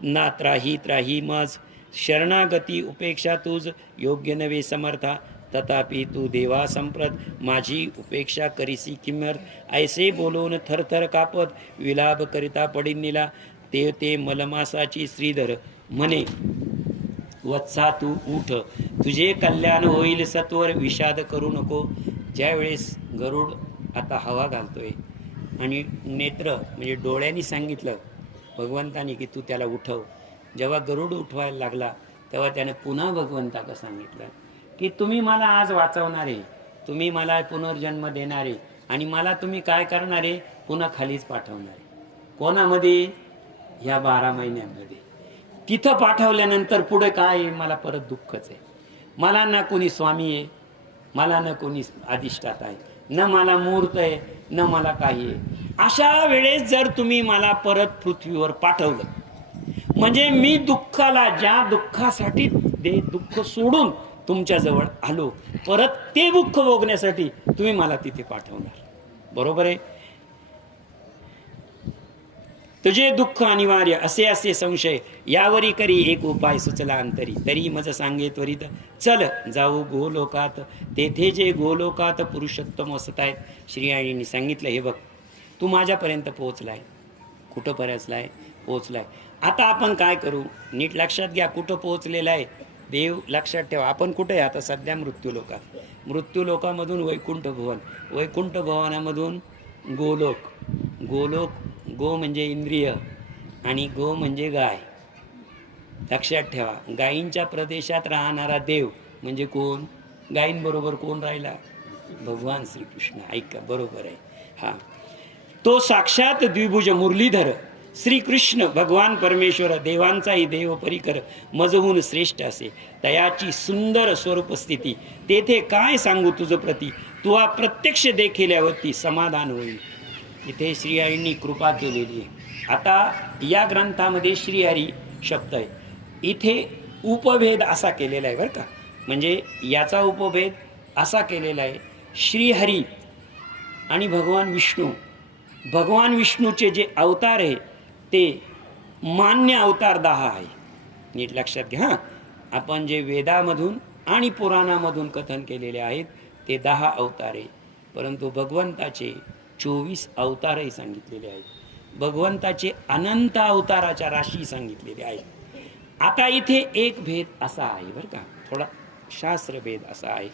ना त्राही माज, शरणागती उपेक्षा तुझ योग्य नवे समर्था, तथापि तू देवा संप्रत माझी उपेक्षा करीसी किंमत. ऐसे बोलून थरथर कापत विलाप करिता पडिनीला, ते मलमासाची श्रीधर म्हणे, वत्सा तू उठ, तुझे कल्याण होईल सत्वर, विषाद करू नको. ज्यावेळेस गरुड आता हवा घालतोय आणि नेत्र म्हणजे डोळ्यांनी सांगितलं भगवंताने की तू त्याला उठव. जेव्हा गरुड उठवायला लागला तेव्हा त्याने पुन्हा भगवंताला सांगितलं की तुम्ही मला आज वाचवणारे, तुम्ही मला पुनर्जन्म देणारे आणि मला तुम्ही काय करणारे? पुन्हा खालीच पाठवणारे. कोणामध्ये? ह्या 12 महिन्यांमध्ये. तिथं पाठवल्यानंतर पुढे काय आहे? मला परत दुःखच आहे. मला ना कोणी स्वामी आहे, मला ना कोणी अधिष्ठाता आहे, न मला मूर्त आहे, न मला काही आहे. अशा वेळेस जर तुम्ही मला परत पृथ्वीवर पाठवलं, म्हणजे मी दुःखाला, ज्या दुःखासाठी ते दुःख सोडून तुमच्याजवळ आलो, परत ते दुःख भोगण्यासाठी तुम्ही मला तिथे पाठवणार. बरोबर आहे? तुझे दुःख अनिवार्य असे असे संशय, यावरी करी एक उपाय सुचला अंतरी. तरी मज सांगे त्वरित, चल जाऊ गोलोकात. तेथे जे गोलोकात पुरुषोत्तम वसत आहेत. श्रीहरींनी सांगितलं, हे बघ तू माझ्यापर्यंत पोहोचलाय. कुठं पोहोचलाय? पोहोचलाय. आता आपण काय करू? नीट लक्षात घ्या, कुठं पोहोचलेला आहे देव. लक्षात ठेवा, आपण कुठे आहे आता? सध्या मृत्यूलोकात. मृत्यूलोकामधून वैकुंठ भवन, वैकुंठ भवनामधून गोलोक. गोलोक, गो म्हणजे इंद्रिय आणि गो म्हणजे गाय. लक्षात ठेवा, गायींच्या प्रदेशात राहणारा देव म्हणजे कोण? गायींबरोबर कोण राहिला? भगवान श्रीकृष्ण. ऐका, बरोबर आहे. हा, तो साक्षात द्विभुज मुरलीधर श्रीकृष्ण भगवान परमेश्वर, देवांचाही देव परिकर, मजहून श्रेष्ठ असे तयाची सुंदर स्वरूप स्थिती. तेथे काय सांगू तुझ प्रती, तुला प्रत्यक्ष देखिल्यावरती समाधान होईल. इथे श्रीहरींनी कृपा केलेली आहे. आता या ग्रंथामध्ये श्रीहरी शब्द आहे, इथे उपभेद असा केलेला आहे बरं का. म्हणजे याचा उपभेद असा केलेला आहे, श्रीहरी आणि भगवान विष्णू. भगवान विष्णूचे जे अवतार आहे ते मान्य अवतार 10 आहे. नीट लक्षात घ्या. हां, आपण जे वेदामधून आणि पुराणामधून कथन केलेले आहेत ते 10 अवतार आहे. परंतु भगवंताचे 24 अवतारही सांगितलेले आहेत. भगवंताचे अनंत अवताराच्या राशी सांगितलेले आहेत. आता इथे एक भेद असा आहे बरं का, थोडा शास्त्रभेद असा आहे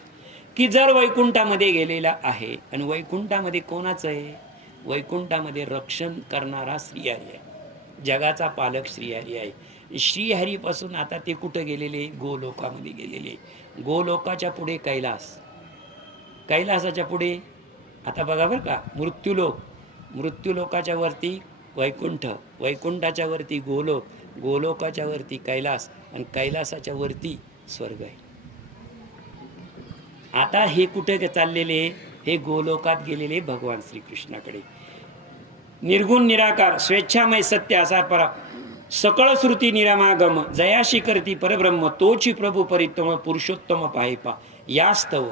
की जर वैकुंठामध्ये गेलेला आहे, आणि वैकुंठामध्ये कोणाचं आहे? वैकुंठामध्ये रक्षण करणारा श्रीहरी आहे, जगाचा पालक श्रीहरी आहे. श्रीहरीपासून आता ते कुठं गेलेले? गोलोकामध्ये गेलेले. गोलोकाच्या पुढे कैलास, कैलासाच्या पुढे आता बघा बरं का, मृत्यूलोक, मृत्यूलोकाच्या वरती वैकुंठ, वैकुंठाच्या वरती गोलोक, गोलोकाच्या वरती कैलास, आणि कैलासाच्या वरती स्वर्ग आहे. आता हे कुठे चाललेले? हे गोलोकात गेलेले भगवान श्रीकृष्णाकडे. निर्गुण निराकार स्वेच्छामय सत्य असा परा, सकळ श्रुती निरामागम, जयाशी करती परब्रह्म, तोची प्रभू परित्तम पुरुषोत्तम पाहेपा. यास्तव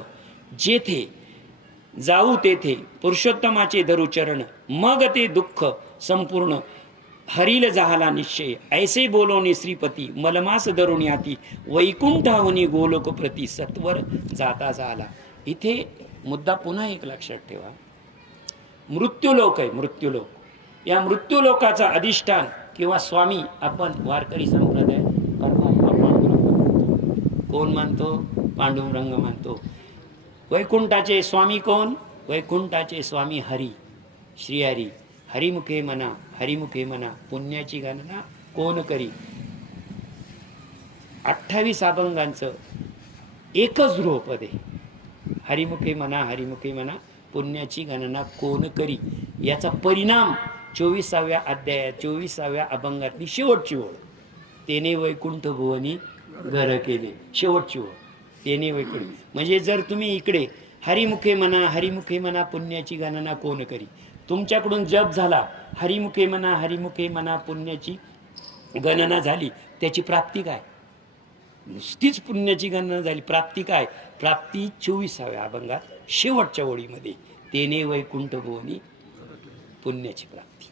जेथे जाऊ तेथे पुरुषोत्तमाचे धरू चरण, मग ते दुःख संपूर्ण हरील जाहला निश्चय. ऐसे बोलोनी श्रीपती, मलमास धरुणी हाती, वैकुंठावनी गोलोक प्रती, सत्वर जाता झाला. इथे मुद्दा पुन्हा एक लक्षात ठेवा, मृत्यूलोक आहे. मृत्यूलोक, या मृत्यूलोकाचा अधिष्ठान किंवा स्वामी आपण वारकरी संप्रदाय कोण मानतो? पांडुरंग मानतो. वैकुंठाचे स्वामी कोण? वैकुंठाचे स्वामी हरी, श्रीहरी. हरिमुखे म्हणा, हरिमुखे म्हणा, पुण्याची गणना कोण करी. 28 अभंगांचं एकच ध्रुवपद आहे, हरिमुखे म्हणा, हरिमुखे म्हणा, पुण्याची गणना कोण करी. याचा परिणाम 24व्या अध्यायात 24व्या अभंगातली शेवटची ओळ, तेने वैकुंठ भुवनी घर केले. शेवटची ओळ, तेने वैकुंठ. म्हणजे जर तुम्ही इकडे हरिमुखे म्हणा, हरिमुखे म्हणा, पुण्याची गणना कोण करी, तुमच्याकडून जप झाला, हरिमुखे म्हणा, हरिमुखे म्हणा, पुण्याची गणना झाली, त्याची प्राप्ती काय? नुसतीच पुण्याची गणना झाली, प्राप्ती काय? प्राप्ती 24व्या अभंगात शेवटच्या ओळीमध्ये, तेने वैकुंठ भुवनी, पुण्याची प्राप्ती.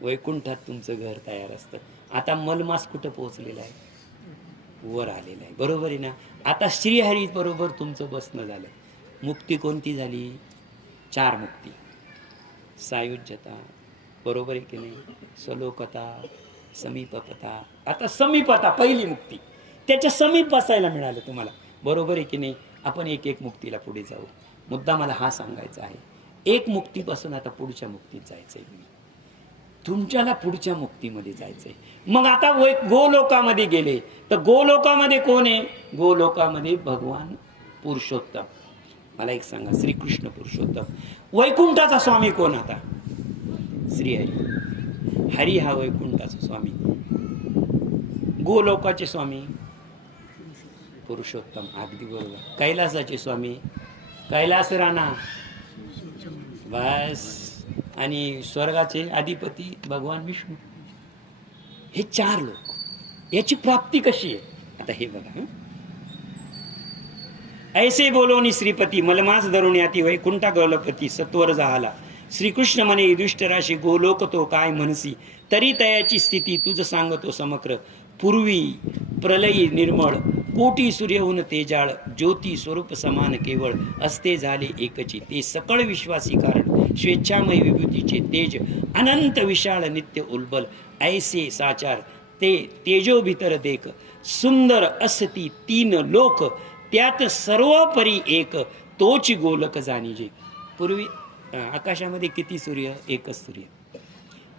वैकुंठात तुमचं घर तयार असतं. आता मलमास कुठं पोहोचलेला आहे? वर आलेला आहे. बरोबर आहे ना? आता श्रीहरी बरोबर तुमचं बसणं झालं. मुक्ती कोणती झाली? 4 मुक्ती. सायुज्यता, बरोबर आहे की नाही? सलोकता, समीपता. आता समीपता पहिली मुक्ती, त्याच्या समीप बसायला मिळालं तुम्हाला. बरोबर आहे की नाही? आपण एक एक मुक्तीला पुढे जाऊ. मुद्दा मला हा सांगायचा आहे, एक मुक्तीपासून आता पुढच्या मुक्तीत जायचंय. तुमच्याला पुढच्या मुक्तीमध्ये जायचंय. मग आता गोलोकामध्ये गेले तर गोलोकामध्ये कोण आहे? गोलोकामध्ये भगवान पुरुषोत्तम. मला एक सांगा, श्रीकृष्ण पुरुषोत्तम. वैकुंठाचा स्वामी कोण? आता श्रीहरी. हरी हा वैकुंठाचा स्वामी. गोलोकाचे स्वामी पुरुषोत्तम, अगदी बरोबर. कैलासाचे स्वामी कैलास राणा बस. आणि स्वर्गाचे अधिपती भगवान विष्णू. हे 4 लोक. याची प्राप्ती कशी आहे आता हे बघा. ऐसे बोलोनी श्रीपती मलमास धरून याती वैकुंठा गौलपती सत्वर जाहाला. श्रीकृष्ण म्हणे युधिष्ठिराशी गोलोक तो काय म्हणसी तरी तयाची स्थिती तुझ सांगतो समक्र. पूर्वी प्रलयी निर्मळ कोटी सूर्यहून तेजाळ ज्योती स्वरूप समान केवळ असते झाले एकची ते सकळ विश्वासी कारण स्वेच्छामय विभूतीचे तेज अनंत विशाळ नित्य उल्बल ऐसे साचार ते तेजो भीतर देख सुंदर असती 3 लोक त्यात सर्वपरी एक तोच गोलक जाणीजे. पूर्वी आकाशामध्ये किती सूर्य? एकच सूर्य.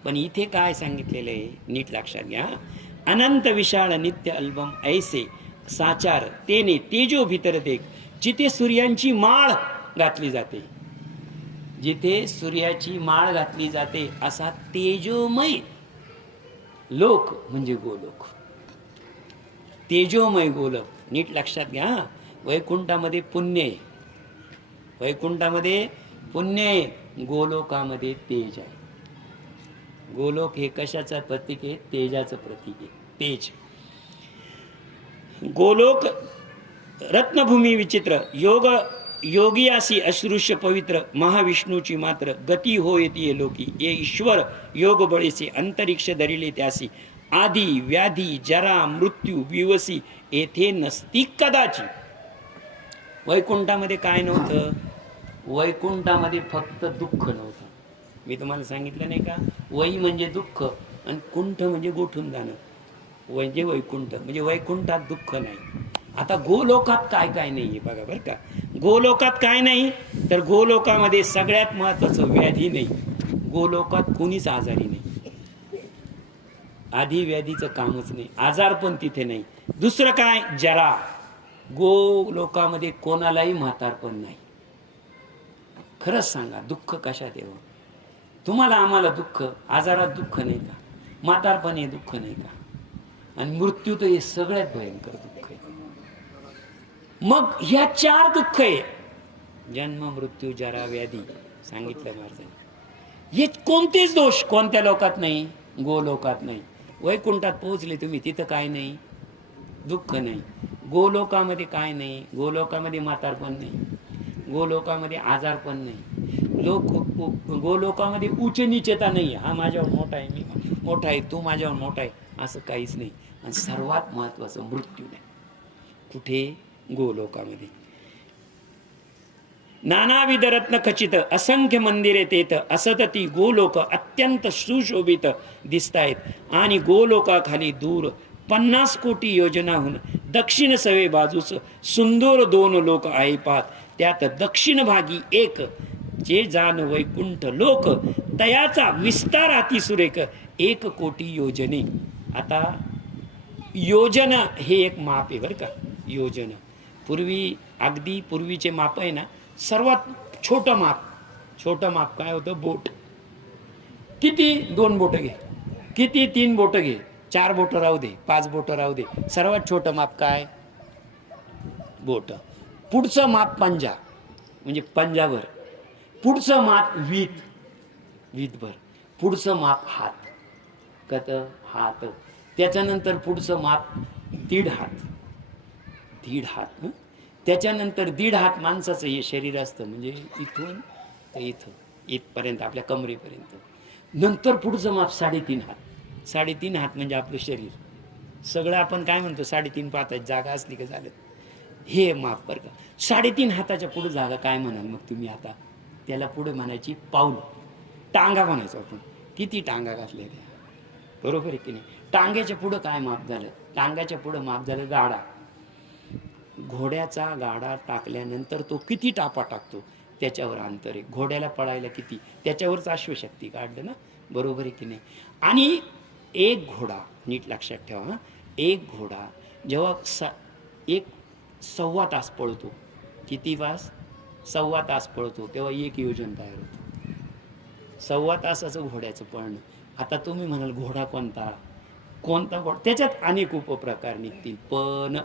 पण इथे काय सांगितलेलं आहे नीट लक्षात घ्या. अनंत विशाळ नित्य अल्बम ऐसे साचार तेने तेजो भीतर देख. जिथे सूर्यांची माळ घातली जाते, जिथे सूर्याची माळ घातली जाते असा तेजोमय लोक म्हणजे गोलोक. तेजोमय गोलोक नीट लक्षात घ्या. वैकुंठामध्ये पुण्य आहे, वैकुंठामध्ये पुण्य आहे, गोलोकामध्ये तेज आहे. गोलोक हे कशाचं प्रतीक आहे? तेजाचं प्रतीक आहे. तेज. गोलोक रत्नभूमी विचित्र योग योगियासी अश्रुष्य पवित्र महाविष्णूची मात्र गती होय ती लोकी ये ईश्वर योग बळीसे अंतरिक्ष धरिले त्यासी आधी व्याधी जरा मृत्यू विवसी येथे नसती कदाची. वैकुंठामध्ये काय नव्हतं? वैकुंठामध्ये फक्त दुःख नव्हतं. मी तुम्हाला सांगितलं नाही का? वै म्हणजे दुःख आणि कुंठ म्हणजे गोठून जाणं. म्हणजे वैकुंठ म्हणजे वैकुंठात दुःख नाही. आता गोलोकात काय काय नाही बघा बरं का. गोलोकात काय नाही तर गोलोकामध्ये सगळ्यात महत्वाचं व्याधी नाही. गोलोकात कोणीच आजारी नाही. आधी व्याधीचं कामच नाही. आजार पण तिथे नाही. दुसरं काय? जरा. गोलोकामध्ये कोणालाही म्हातारपण नाही. खरंच सांगा दुःख कशात येवं? तुम्हाला आम्हाला दुःख, आजारात दुःख नाही का? म्हातारपण हे दुःख नाही का? आणि मृत्यू तर हे सगळ्यात भयंकर दुःख आहे. मग ह्या 4 दुःख आहे. जन्म मृत्यू जरा व्याधी सांगितलं महाराजांनी. हे कोणतेच दोष कोणत्या लोकात नाही? गोलोकात नाही. वैकुंठात पोहोचले तुम्ही तिथं काय नाही? दुःख नाही. गोलोकामध्ये काय नाही? गोलोकामध्ये म्हातारपण नाही. गोलोकामध्ये आजार पण नाही. गोलोकामध्ये उच्च नीचता नाही. हा माझ्यावर मोठा आहे, मी मोठा आहे, तू माझ्यावर मोठा आहे असं काहीच नाही. आणि सर्वात महत्वाचं मृत्यू नाही. कुठे? गोलोकामध्ये. नानाविध रत्न खचित असंख्य मंदिरे तेथ असत ती गोलोक अत्यंत सुशोभित दिसतायत आणि गोलोकाखाली दूर 50 कोटी योजनाहून दक्षिण सवे बाजूस सुंदर 2 लोक आहे पात. त्यात दक्षिण भागी एक जे जान वैकुंठ लोक तयाचा विस्तार अतिसुरेख 1 कोटी योजने. आता योजना हे एक माप आहे बरं का. योजना पूर्वी अगदी पूर्वीचे माप आहे ना, सर्वात छोटं माप काय होतं? बोट. किती? 2 बोटं घे. किती? 3 बोटं घे. 4 बोटं राहू दे, 5 बोटं राहू दे. सर्वात छोटं माप काय? बोट. पुढचं माप पंजा म्हणजे पंजाभर. पुढचं माप वीतभर. पुढचं माप हात. कत? हात. त्याच्यानंतर पुढचं माप 1.5 हात. 1.5 हात. त्याच्यानंतर 1.5 हात माणसाचं हे शरीर असतं म्हणजे इथून तर इथपर्यंत आपल्या कमरेपर्यंत. नंतर पुढचं माप 3.5 हात. 3.5 हात म्हणजे आपलं शरीर सगळं. आपण काय म्हणतो 3.5 पाताची जागा असली का झालं. हे माप बरं का. 3.5 हाताच्या पुढे जागा काय म्हणाल मग तुम्ही? आता त्याला पुढे म्हणायची पाऊल. टांगा म्हणायचो आपण. किती टांगा घातल्या त्या? बरोबर आहे की नाही? टांग्याच्या पुढं काय माप झालं? टांग्याच्या पुढं माप झालं गाडा. घोड्याचा गाडा टाकल्यानंतर तो किती टापा टाकतो त्याच्यावर अंतर आहे. घोड्याला पळायला किती, त्याच्यावरच अश्वशक्ती काढलं ना. बरोबर आहे की नाही? आणि एक घोडा नीट लक्षात ठेवा. एक घोडा जेव्हा 1.25 तास पळतो. किती तास? 1.25 तास पळतो तेव्हा 1 योजन तयार होतो. 1.25 तासाचं घोड्याचं पळणं. आता तुम्ही म्हणाल घोडा कोणता घोडा? त्याच्यात अनेक उपप्रकार निघतील, पण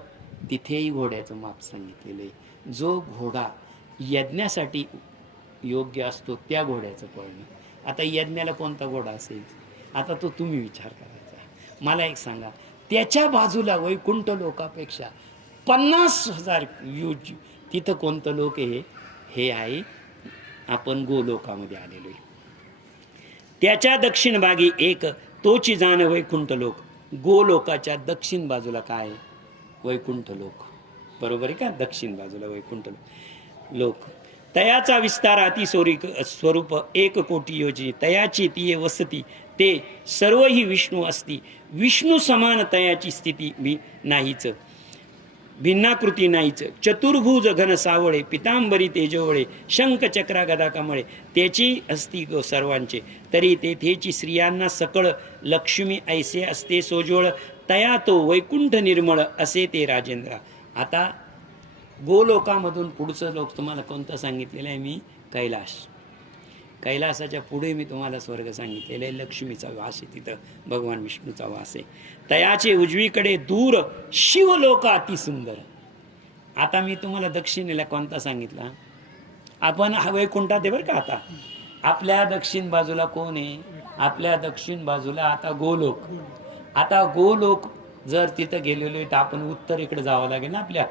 तिथेही घोड्याचं माप सांगितलेलं आहे. जो घोडा यज्ञासाठी योग्य असतो त्या घोड्याचं पळणं. आता यज्ञाला कोणता घोडा असेल, आता तो तुम्ही विचार करायचा. मला एक सांगा, त्याच्या बाजूला वैकुंठ लोकापेक्षा 50,000 योज तिथं कोणतं लोक आहे? हे आहे आपण गोलोकामध्ये आलेलो आहे. त्याच्या दक्षिण भागी एक तोची जाण वैकुंठ लोक. गोलोकाच्या दक्षिण बाजूला काय आहे? वैकुंठ लोक. बरोबर आहे का? दक्षिण बाजूला वैकुंठ लोक. तयाचा विस्तार अतिस्वरिक स्वरूप 1 कोटी योजनी. तयाची ती वसती ते सर्व ही विष्णू असती. विष्णू समान तयाची स्थिती भी नाहीच, भिन्नाकृती नाहीच. चतुर्भुज घन सावळे, पितांबरी तेजवळे, शंख चक्रा गदा कमळे. त्याची असती सर्वांचे, तरी तेथेची स्त्रियांना सकळ. लक्ष्मी ऐसे असते सोजवळ, तया तो वैकुंठ निर्मळ असे ते राजेंद्र. आता गोलोकामधून पुढचं लोक तुम्हाला कोणतं सांगितलेलं आहे मी? कैलास. कैलासाच्या पुढे मी तुम्हाला स्वर्ग सांगितलेलं आहे. लक्ष्मीचा वास आहे, तिथं भगवान विष्णूचा वास आहे. तयाचे उजवीकडे दूर शिवलोक अतिसुंदर. आता मी तुम्हाला दक्षिणेला कोणता सांगितला? आपण वैकुंठात आहे बरं का. आता आपल्या दक्षिण बाजूला कोण आहे? आपल्या दक्षिण बाजूला आता गोलोक. आता गोलोक जर तिथं गेलेलो आहे तर आपण उत्तरेकडे जावं लागेल ना. आपल्या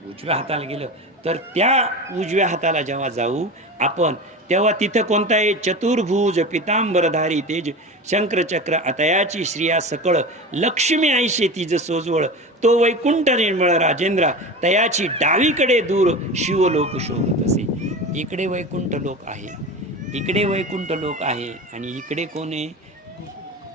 उजव्या हाताला गेलं तर त्या उजव्या हाताला जेव्हा जाऊ आपण, तेव्हा तिथं कोणता आहे? चतुर्भुज पितांबरधारी तेज शंकरचक्र अतयाची श्रिया सकळ. लक्ष्मी ऐशे तिज सोजवळ, तो वैकुंठ निर्मळ राजेंद्र. तयाची डावीकडे दूर शिवलोक शोभत असे. इकडे वैकुंठ लोक आहे, इकडे वैकुंठ लोक आहे, आणि इकडे कोण आहे?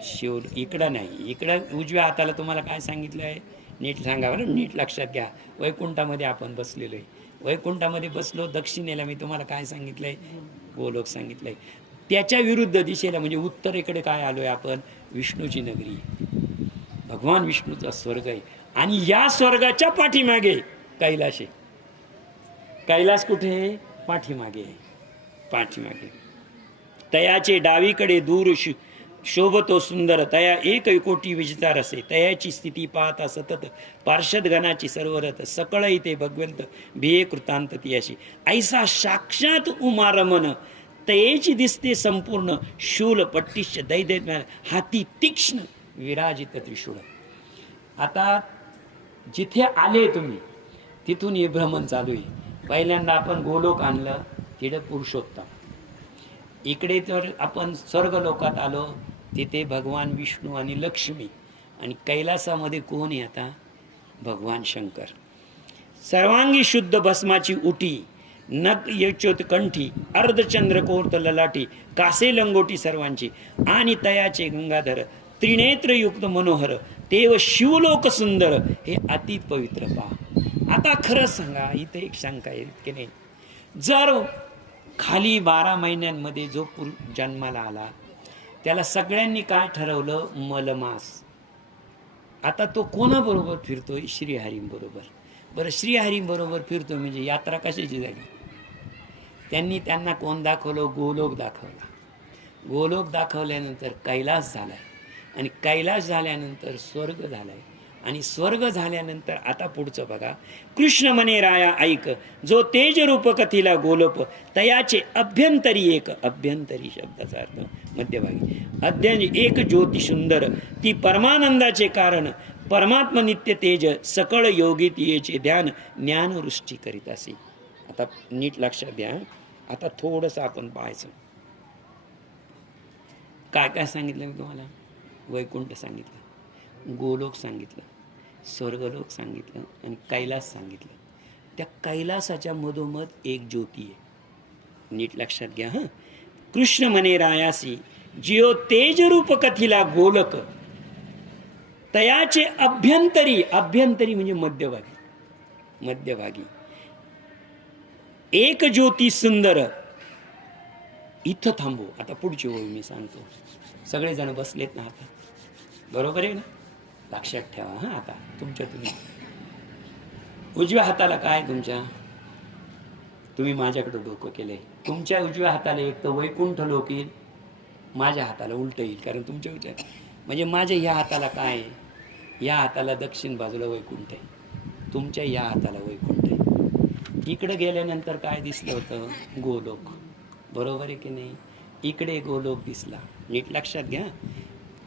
शिव. इकडं नाही, इकडं उजव्या हाताला तुम्हाला काय सांगितलं आहे? नीट सांगा बरं, नीट लक्षात घ्या. वैकुंठामध्ये आपण बसलेलो आहे. वैकुंठामध्ये बसलो. दक्षिणेला मी तुम्हाला काय सांगितलंय? गोलोक सांगितलंय. त्याच्या विरुद्ध दिशेला म्हणजे उत्तरेकडे काय आलोय आपण? विष्णूची नगरी, भगवान विष्णूचा स्वर्ग आहे. आणि या स्वर्गाच्या पाठीमागे कैलास आहे. कैलास कुठे आहे? पाठीमागे, पाठीमागे. तयाचे डावीकडे दूर शोभतो सुंदर. तया 1 कोटी विजितार असे. तयाची स्थिती पाहता सतत पार्षद गणाची सर्वरथ. सकळ इथे भगवंत भिये कृतांत ती अशी. ऐसा साक्षात उमारमन तयेची दिसते संपूर्ण. शूल पट्टिश दैदैत हाती तीक्ष्ण विराजित त्रिशूळ. आता जिथे आले तुम्ही तिथून हे भ्रमण चालू आहे. पहिल्यांदा आपण गोलोक आणलं, तिथे पुरुषोत्तम. इकडे तर आपण स्वर्ग लोकात आलो, तिथे भगवान विष्णू आणि लक्ष्मी. आणि कैलासामध्ये कोण आहे आता? भगवान शंकर. सर्वांगी शुद्ध भस्माची उटी, नग यचोत कंठी, अर्धचंद्र कोर्त ललाटी, कासे लंगोटी सर्वांची. आणि तयाचे गंगाधर, त्रिनेत्रयुक्त मनोहर, तेव शिवलोक सुंदर. हे अति पवित्र पहा. आता खरं सांगा, इथे एक शंका आहे की नाही? जर खाली 12 महिन्यांमध्ये जो जन्माला आला, त्याला सगळ्यांनी काय ठरवलं? मलमास. आता तो कोणाबरोबर फिरतोय? श्रीहरींबरोबर. बरं, श्रीहरींबरोबर फिरतोय म्हणजे यात्रा कशाची झाली? त्यांना कोण दाखवलं? गोलोक दाखवला. गोलोक दाखवल्यानंतर कैलास झालाय, आणि कैलास झाल्यानंतर स्वर्ग झालाय, आणि स्वर्ग झाल्यानंतर आता पुढचं बघा. कृष्ण म्हणे राया ऐक, जो तेज रूप कथिला गोलोप, तयाचे अभ्यंतरी एक. अभ्यंतरी शब्दाचा अर्थ मध्यभागी. अध्ययन एक ज्योती सुंदर, ती परमानंदाचे कारण. परमात्मा नित्य तेज, सकळ योगी तियेचे ध्यान. ज्ञानवृष्टी करीत असे. आता नीट लक्षात द्या. आता थोडंसं आपण पाहायचं. काय काय सांगितलं मी तुम्हाला? वैकुंठ सांगितलं, गोलोक सांगितलं, स्वर्गलोक सांगितलं, आणि कैलास सांगितलं. त्या कैलासाच्या मधोमध एक ज्योती आहे. नीट लक्षात घ्या. हं. कृष्ण म्हणे रायासी, जिओ तेज रूप कथिला गोलक, तयाचे अभ्यंतरी. अभ्यंतरी म्हणजे मध्यभागी, मध्यभागी एक ज्योती सुंदर. इथं थांबू. आता पुढची ओळ मी सांगतो. सगळेजण बसलेत ना आता? बरोबर आहे ना? लक्षात ठेवा. हां, आता तुमच्या तुम्ही उजव्या हाताला काय तुमच्या? तुम्ही माझ्याकडे डोकं केलंय. तुमच्या उजव्या हाताला एक तर वैकुंठ लोक येईल, माझ्या हाताला उलट येईल. कारण तुमच्या उजव्या म्हणजे माझ्या ह्या हाताला काय आहे? या हाताला दक्षिण बाजूला वैकुंठ आहे, तुमच्या या हाताला वैकुंठ आहे. इकडे गेल्यानंतर काय दिसलं होतं? गोलोक. बरोबर आहे की नाही? इकडे गोलोक दिसला, नीट लक्षात घ्या.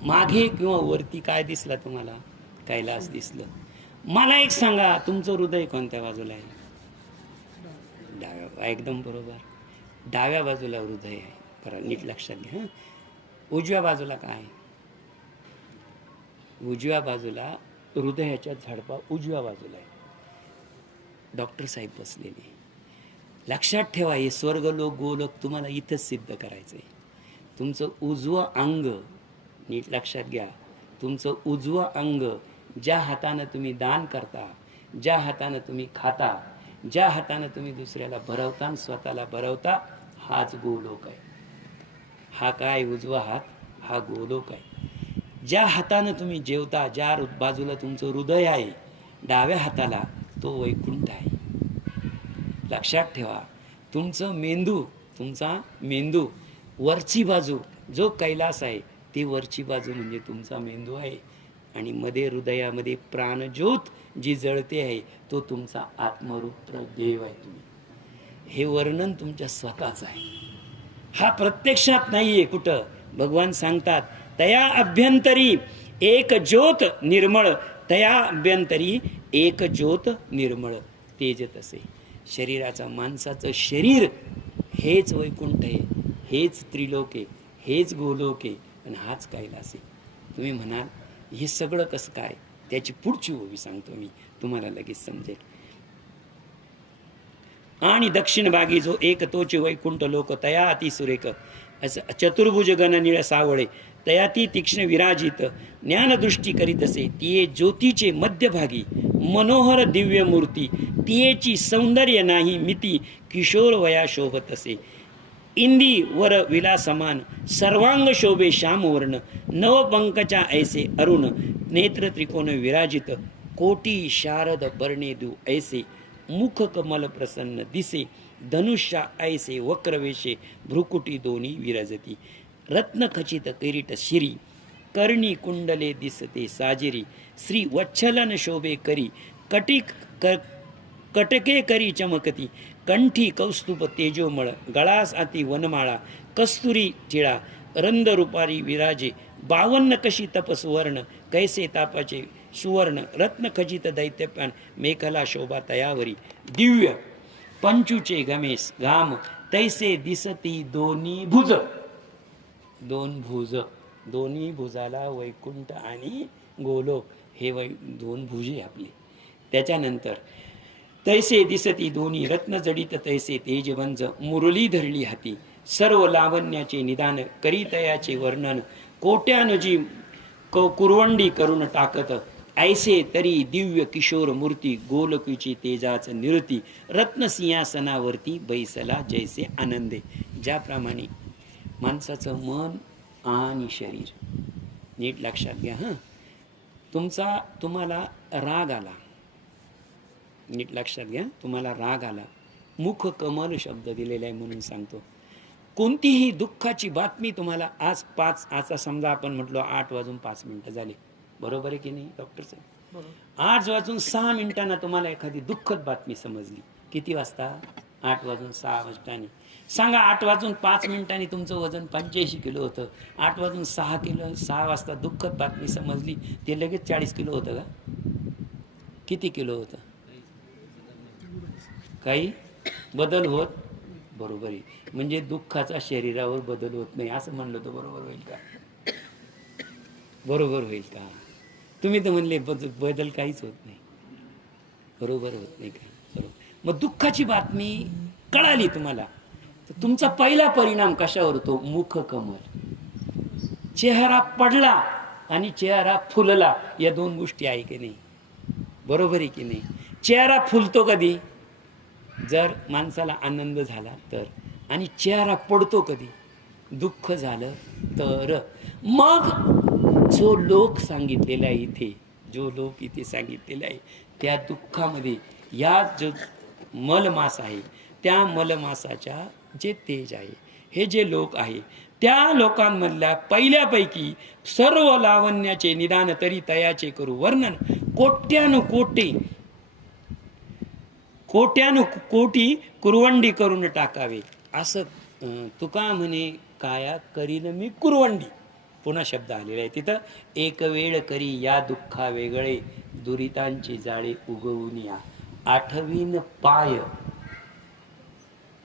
मागे किंवा वरती काय दिसला तुम्हाला? कैलास दिसलं. मला एक सांगा, तुमचं हृदय कोणत्या बाजूला आहे? डाव्या. एकदम बरोबर, डाव्या बाजूला हृदय आहे. बरं, नीट लक्षात घ्या. उजव्या बाजूला काय? उजव्या बाजूला हृदयाच्या झडपा उजव्या बाजूला आहे. डॉक्टर साहेब बसलेले. लक्षात ठेवा, हे स्वर्गलोक गोलोक तुम्हाला इथंच सिद्ध करायचंय. तुमचं उजवं अंग, नीट लक्षात घ्या, तुमचं उजवं अंग, ज्या हातानं तुम्ही दान करता, ज्या हातानं तुम्ही खाता, ज्या हातानं तुम्ही दुसऱ्याला भरवता आणि स्वतःला भरवता, हाच गोलोक आहे. हा काय? उजवा हात, हा गोलोक आहे. ज्या हातानं तुम्ही जेवता, ज्या बाजूला तुमचं हृदय आहे, डाव्या हाताला, तो वैकुंठ आहे. लक्षात ठेवा, तुमचा मेंदू वरची बाजू जो कैलास आहे, ती वरची बाजू म्हणजे तुमचा मेंदू आहे. आणि मध्ये हृदयामध्ये प्राणज्योत जी जळते आहे, तो तुमचा आत्मरुद्र देव आहे. तुम्ही हे वर्णन तुमच्या स्वतःच आहे. हा प्रत्यक्षात नाहीये कुठं. भगवान सांगतात, तया अभ्यंतरी एक ज्योत निर्मळ, तया अभ्यंतरी एक ज्योत निर्मळ तेजत असे. शरीराचा, माणसाचं शरीर हेच वैकुंठ आहे, हेच त्रिलोक आहे, हेच गोलोक आहे आणि हाच कैलास आहे. तुम्ही म्हणाल हे सगळं कसं काय? त्याची पुढची ओवी सांगतो मी, तुम्हाला लगेच समजेल. आणि दक्षिण भागी जो एक तोचे वैकुंठ लोक, तया अति सुरेख असं चतुर्भुज गण निळ सावळे, तयाती तीक्ष्ण विराजित ज्ञानदृष्टी करीत असे. तिये ज्योतीचे मध्यभागी मनोहर दिव्य मूर्ती, तियेची सौंदर्य नाही मिती, किशोर वया शोभत असे. इंदी वर विलासमान सर्वांग शोभे श्यामवर्ण, नवपंकचा ऐसे अरुण नेत्र त्रिकोण विराजित, कोटी शारद बर्णे दु ऐसे मुख कमल प्रसन्न दिसे, धनुष्या ऐसे वक्रवेशे भ्रुकुटी दोन्ही विराजती, रत्नखचित किरीट शिरी कर्णी कुंडले दिसते साजिरी, श्री वच्छलन शोभे करी कटके करी चमकती, कंठी कौस्तुभ तेजोमळ गळास आती वनमाळा, कस्तुरी टिळा रंद रुपारी विराजे, 52 कशी तपसुवर्ण कैसे तापाचे सुवर्ण, रत्नखचित दैत्यपान मेखला शोभा तयावरी, दिव्य पंचूचे गमेश घाम तैसे दिसती दोन्ही भुज. दोन्ही भुजाला वैकुंठ आणि गोलोक हे दोन भुजे आपले. त्याच्यानंतर तैसे दिसती दोन्ही रत्न जडित तैसे तेजवंज मुरली धरली हाती, सर्व लावण्याचे निदान करीतयाचे वर्णन, कोट्यानुजी कुरवंडी करून टाकत, ऐसे तरी दिव्य किशोर मूर्ती गोलकीची तेजाच निरती, रत्न सिंहासनावरती बैसला जैसे आनंदे. ज्याप्रमाणे माणसाचं मन आणि शरीर, नीट लक्षात घ्या हां, तुम्हाला राग आला, नीट लक्षात घ्या, तुम्हाला राग आला, मुख कमल शब्द दिलेला आहे म्हणून सांगतो. कोणतीही दुःखाची बातमी तुम्हाला आज आता समजा आपण म्हटलो 8:05 झाले, बरोबर आहे की नाही डॉक्टर साहेब? 8:06 तुम्हाला एखादी दुःखद बातमी समजली. किती वाजता? 8:06. सांगा 8:05 तुमचं वजन 85 किलो होतं, 8:06 वाजता दुःखद बातमी समजली, ते लगेच 40 किलो होतं का? किती किलो होतं? काही बदल होत? बरोबर आहे. म्हणजे दुःखाचा शरीरावर बदल होत नाही असं म्हणलं तर बरोबर होईल का? बरोबर होईल का? तुम्ही तर म्हणले बदल काहीच होत नाही, बरोबर होत नाही का? बरोबर. मग दुःखाची बातमी कळाली तुम्हाला, तर तुमचा पहिला परिणाम कशावर होतो? मुख कमल. चेहरा पडला आणि चेहरा फुलला, या दोन गोष्टी आहे की नाही? बरोबर आहे की नाही? चेहरा फुलतो कधी? जर माणसाला आनंद झाला तर, आणि चेहरा पडतो कधी? दुःख झालं तर. मग जो लोक सांगितलेला आहे इथे, जो लोक इथे सांगितलेला आहे, त्या दुःखामध्ये या जो मलमास आहे, त्या मलमासाच्या जे तेज आहे, हे जे लोक आहे, त्या लोकांमधल्या पहिल्यापैकी सर्व लावण्याचे निदान तरी तयाचे करू वर्णन, कोट्यानु कोटी कुरवंडी करून टाकावे, असं तुका म्हणे काया करीन मी कुरवंडी. पुन्हा शब्द आलेला आहे तिथं. एक वेळ करी या दुःखा वेगळे दुरितांची जाळे उगवून या. आठवीन पाय,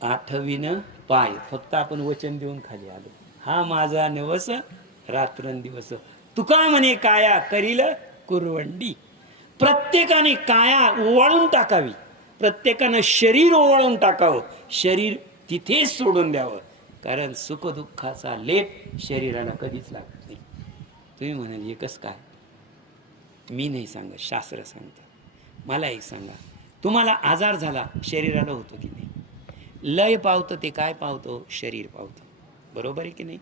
आठवीन पाय. फक्त आपण वचन देऊन खाली आलो. हा माझा नवस रात्रंदिवस. तुका म्हणे काया करील कुरवंडी. प्रत्येकाने काया ओवाळून टाकावी. प्रत्येकानं शरीर ओवाळून टाकावं. शरीर तिथेच सोडून द्यावं. कारण सुखदुःखाचा लेप शरीराला कधीच लागत नाही. तुम्ही म्हणाल एकच काय? मी नाही सांगत, शास्त्र सांगतं. मला एक सांगा, तुम्हाला आजार झाला शरीराला होतो की नाही? लय पावतं ते काय पावतो? शरीर पावतं. बरोबर आहे की नाही?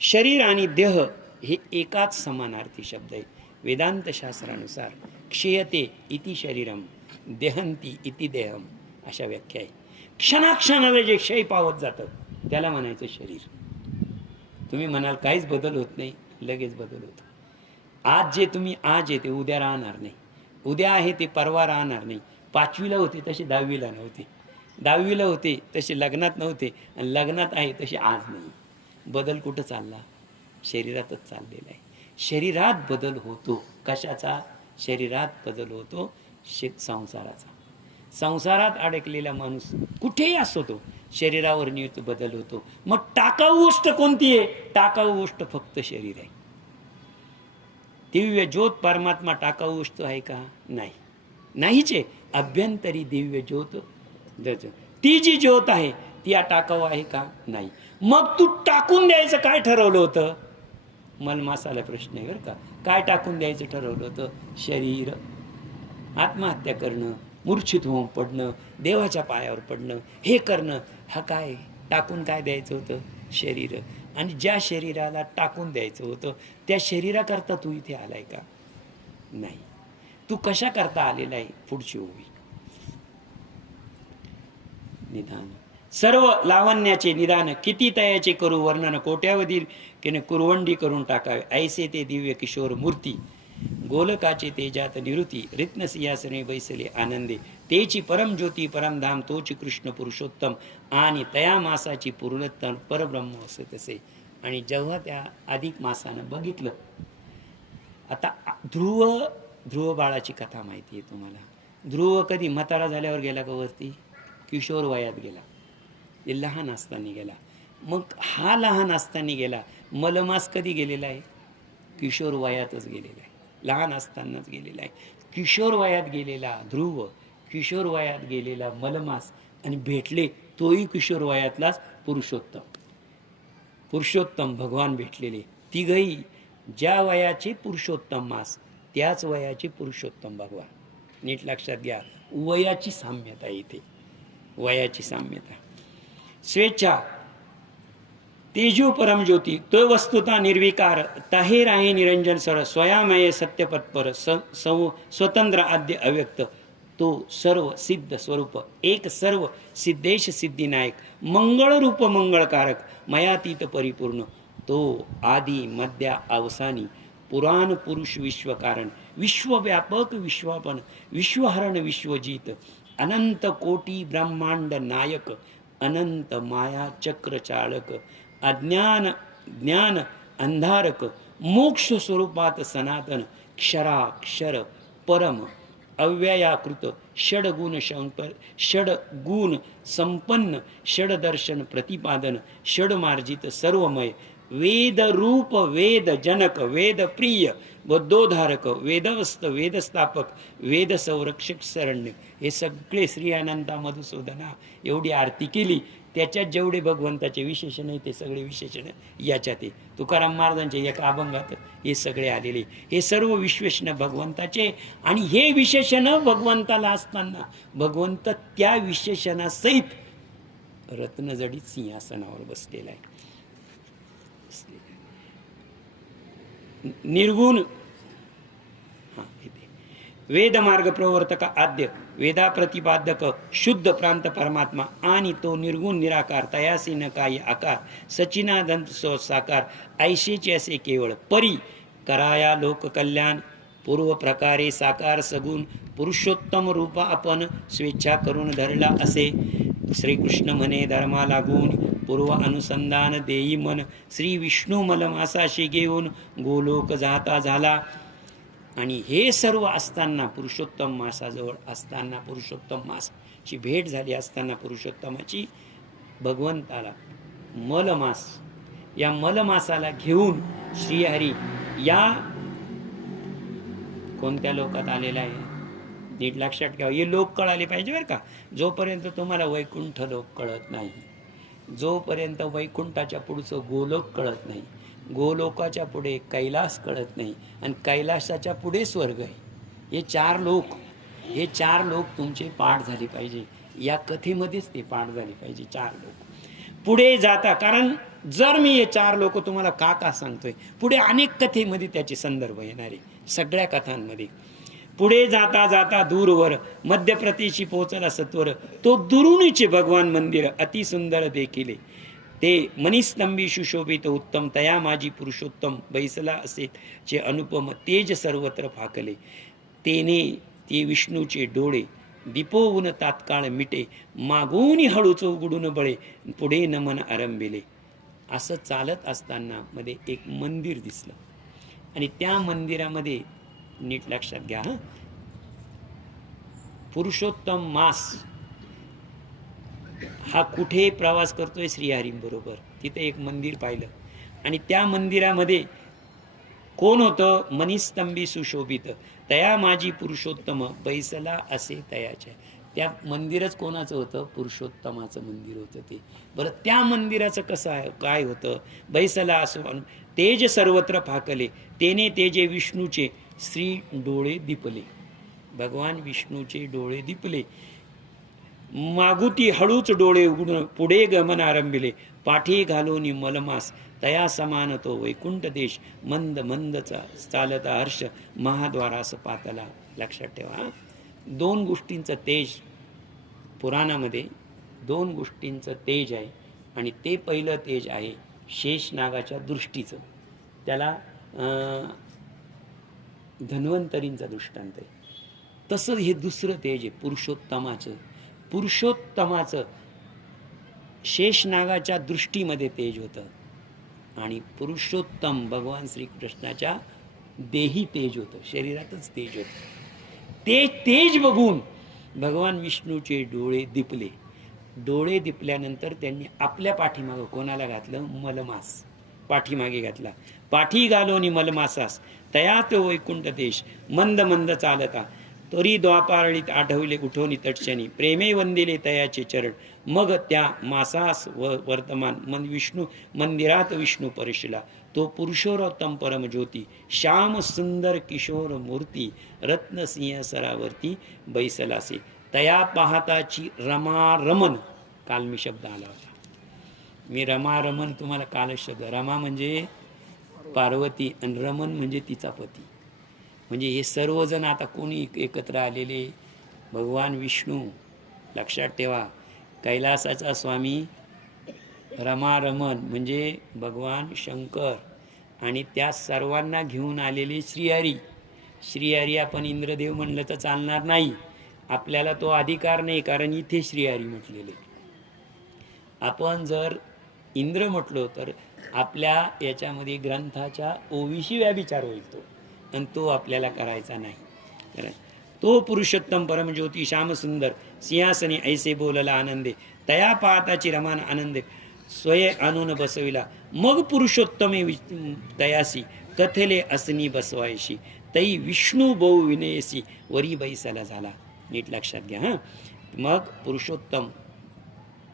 शरीर आणि देह हे एकाच समानार्थी शब्द आहे. वेदांत शास्त्रानुसार क्षयते इति शरीरम, देहंती इति देहम अशा व्याख्या आहे. क्षणाक्षणाला जे क्षय पावत जातं त्याला म्हणायचं शरीर. तुम्ही म्हणाल काहीच बदल होत नाही. लगेच बदल होतो. आज जे तुम्ही आज आहे ते उद्या राहणार नाही. उद्या आहे ते परवा राहणार नाही. 5वीला होते तसे 10वीला नव्हते. 10वीला होते तसे लग्नात नव्हते. आणि लग्नात आहे तसे आज नाही. बदल कुठं चालला? शरीरातच चाललेला आहे. शरीरात बदल होतो. कशाचा? शरीरात बदल होतो संसाराचा. संसारात अडकलेला माणूस कुठेही असतो तो शरीरावर नियुक्त बदल होतो. मग टाकाऊ गोष्ट कोणती आहे? टाकाऊ गोष्ट फक्त शरीर आहे. दिव्य ज्योत परमात्मा टाकाऊ गोष्ट आहे का? नाही, नाहीच आहे. अभ्यंतरी दिव्य ज्योत, ती जी ज्योत आहे ती टाकाऊ आहे का? नाही. मग तू टाकून द्यायचं काय ठरवलं होतं? मलमासाला प्रश्न आहे बरं का. काय टाकून द्यायचं ठरवलं होतं? शरीर. आत्महत्या करणं, मूर्छित होऊन पडणं, देवाच्या पायावर पडणं, हे करणं, हा काय टाकून काय द्यायचं होतं? शरीर. आणि ज्या शरीराला टाकून द्यायचं होतं त्या शरीराकरता तू इथे आलाय का? नाही. तू कशा करता आलेला आहे? पुढची ओवी. निदान सर्व लावण्याचे निदान किती तयाचे करू वर्णन, कोट्यावधी कुरवंडी करून टाकावे. ऐसे ते दिव्य किशोर मूर्ती, गोलकाचे तेजात निवृत्ती, रित्न सिंहासने बैसले आनंदे. तेची परम ज्योती परमधाम, तोची कृष्ण पुरुषोत्तम, आणि तया मासाची पूर्णोत्तम परब्रह्म असे तसे. आणि जेव्हा त्या अधिक मासानं बघितलं, आता ध्रुव बाळाची कथा माहिती आहे तुम्हाला. ध्रुव कधी म्हातारा झाल्यावर गेला का वरती? किशोर वयात गेला. ते लहान असताना गेला. मग हा लहान असताना गेला. मलमास कधी गेलेला आहे? किशोर वयातच गेलेला आहे. लहान असतानाच गेलेला आहे. किशोर वयात गेलेला ध्रुव, किशोर वयात गेलेला मलमास, आणि भेटले तोही किशोर वयातलाच पुरुषोत्तम भगवान भेटलेले. तिघही ज्या वयाचे पुरुषोत्तम मास त्याच वयाचे पुरुषोत्तम भगवान. नीट लक्षात घ्या. वयाची साम्यता इथे, वयाची साम्यता. स्वेच्छा तेजो परम ज्योती, तो वस्तुता निर्विकार, ताहेर आहे निरंजन सर, स्वयामय सत्यपत्पर, स्वतंत्र आद्य अव्यक्त, तो सर्व सिद्ध स्वरूप, एक सर्व सिद्धेश सिद्धिनायक, मंगळ रूप मंगळकारक, मयातीत परिपूर्ण, तो आदि मध्या अवसानी, पुराण पुरुष विश्वकारण, विश्वव्यापक विश्वापन, विश्वहरण विश्वजीत, अनंत कोटी ब्रह्मांड नायक, अनंत माया चक्र चालक, अज्ञान ज्ञान अंधारक, मोक्ष स्वरूपात सनातन, क्षराक्षर परम अव्ययाकृत, षडगुण संपन्न, षडदर्शन प्रतिपादन, षडमार्जित सर्वमय, वेद रूप वेद जनक, वेद प्रिय बद्धोधारक, वेदवस्त वेदस्थापक, वेद संरक्षक शरण्य. हे सगळे श्री अनंता मधुसूदना एवढी आरती केली. त्याच्यात जेवढे भगवंताचे विशेषण आहे ते सगळे विशेषण याच्यात आहे. तुकाराम महाराजांच्या एका अभंगात हे सगळे आलेले. हे सर्व विशेषण भगवंताचे, आणि हे विशेषण भगवंताला असताना भगवंत त्या विशेषणासहित रत्नजडीत सिंहासनावर बसलेला आहे. निर्गुण वेद मार्ग प्रवर्तक आद्य, वेदा प्रतिपादक शुद्ध प्रांत परमात्मा, आणि तो निर्गुण निराकार, तयासी न काही आकार, सचिनानंद साकार, ऐशेचे असे केवळ परी कराया लोक कल्याण, पूर्व प्रकारे साकार सगुण पुरुषोत्तम रूपा आपण स्वेच्छा करून धरला असे. श्रीकृष्ण म्हणे धर्मा लागून पूर्व अनुसंधान देई मन, श्री विष्णू मलमासाशी घेऊन गोलोक जाता झाला. आणि हे सर्व असताना पुरुषोत्तम मासाजवळ असताना, पुरुषोत्तम मासाची भेट झाली असताना पुरुषोत्तमाची, भगवंताला मलमास, या मलमासाला घेऊन श्रीहरी या कोणत्या लोकात आलेला आहे नीट लक्षात ठेवा. हे लोक कळाले पाहिजे बरं का. जोपर्यंत तुम्हाला वैकुंठ लोक कळत नाही, जोपर्यंत वैकुंठाच्या पुढचं गोलोक कळत नाही, गोलोकाच्या पुढे कैलास कळत नाही, आणि कैलासाच्या पुढे स्वर्ग आहे, हे चार लोक तुमचे पाठ झाले पाहिजे. या कथेमध्येच ते पाठ झाले पाहिजे. 4 लोक पुढे जाता. कारण जर मी हे 4 लोक तुम्हाला का सांगतोय, पुढे अनेक कथेमध्ये त्याचे संदर्भ येणारे, सगळ्या कथांमध्ये. पुढे जाता जाता दूरवर मध्यप्रतीशी पोहोचला सत्वर, तो दुरुणीचे भगवान मंदिर अतिसुंदर देखिले, ते मणिस्तंभी सुशोभित उत्तम, तया माझी पुरुषोत्तम बैसला असे चे अनुपम, तेज सर्वत्र फाकले, तेने ते विष्णूचे डोळे दीपोवून तात्काळ मिटे, मागून हळूच उघडून बळे, पुढे नमन आरंभिले. असं चालत असताना मध्ये एक मंदिर दिसलं, आणि त्या मंदिरामध्ये नीट लक्षात घ्या, पुरुषोत्तम मास हा कुठे प्रवास करतोय, श्रीहरींबरोबर. तिथे एक मंदिर पाहिलं, आणि त्या मंदिरामध्ये कोण होतं, मणिस्तंभी सुशोभित, तया माझी पुरुषोत्तम बैसला असे तयाचे. त्या मंदिरच कोणाचं होतं, पुरुषोत्तमाचं मंदिर होतं ते. बरं, त्या मंदिराचं कसं आहे, काय होतं, बैसला असो तेज सर्वत्र फाकले, तेने तेजे विष्णूचे श्री डोळे दिपले, भगवान विष्णूचे डोळे दिपले, मागुती हळूच डोळे उघडून पुढे गमन आरंभिले, पाठी घालून मलमास, तया समान तो वैकुंठ देश, मंद मंदचा चालता हर्ष, महाद्वारास पातला. लक्षात ठेवा, 2 गोष्टींचं तेज पुराणामध्ये, 2 गोष्टींचं तेज आहे, आणि ते पहिलं तेज आहे शेषनागाच्या दृष्टीचं, त्याला धन्वंतरींचा दृष्टांत आहे. तसं हे दुसरं तेज आहे पुरुषोत्तमाचं शेषनागाच्या दृष्टीमध्ये तेज होतं, आणि पुरुषोत्तम भगवान श्रीकृष्णाच्या देही तेज होतं, शरीरातच तेज होतं. ते तेज बघून भगवान विष्णूचे डोळे दिपले. डोळे दिपल्यानंतर त्यांनी आपल्या पाठीमागं कोणाला घातलं, मलमास पाठीमागे घातला. पाठी घालोनी मलमासास, तया तो वैकुंठ देश, मंद मंद चालता, तरी द्वापारळीत आढवले उठवणी तटशनी, प्रेमे वंदिले तयाचे चरण, मग त्या मासास वर्तमान मन विष्णू मंदिरात विष्णू परशिला, तो पुरुषोत्तम परम ज्योती, श्याम सुंदर किशोर मूर्ती, रत्न सिंह सरावरती बैसलासे, तया पाहताची रमारमन. काल मी शब्द आला होता, मी रमारमन तुम्हाला कालच शब्द, रमा म्हणजे पार्वती आणि रमन म्हणजे तिचा पती. म्हणजे हे सर्वजण आता कोणी एकत्र आलेले, भगवान विष्णू. लक्षात ठेवा, कैलासाचा स्वामी रमारमन म्हणजे भगवान शंकर, आणि त्या सर्वांना घेऊन आलेले श्रीहरी. श्रीहरी आपण इंद्रदेव म्हणलं तर चालणार नाही, आपल्याला तो अधिकार नाही, कारण इथे श्रीहरी म्हटलेले. आपण जर इंद्र म्हटलो तर आपल्या याच्यामध्ये ग्रंथाच्या ओविशी व्याभिचार होईल तो, आणि तो आपल्याला करायचा नाही. तो पुरुषोत्तम परमज्योती श्यामसुंदर सिंहासने ऐसे बोलला आनंदे, तया पाहताची रमान आनंदे स्वय आणून बसविला, मग पुरुषोत्तमे तयासी कथले असनी बसवायशी, तई विष्णू बहु विनयसी वरी बैसाला झाला. नीट लक्षात घ्या हां. मग पुरुषोत्तम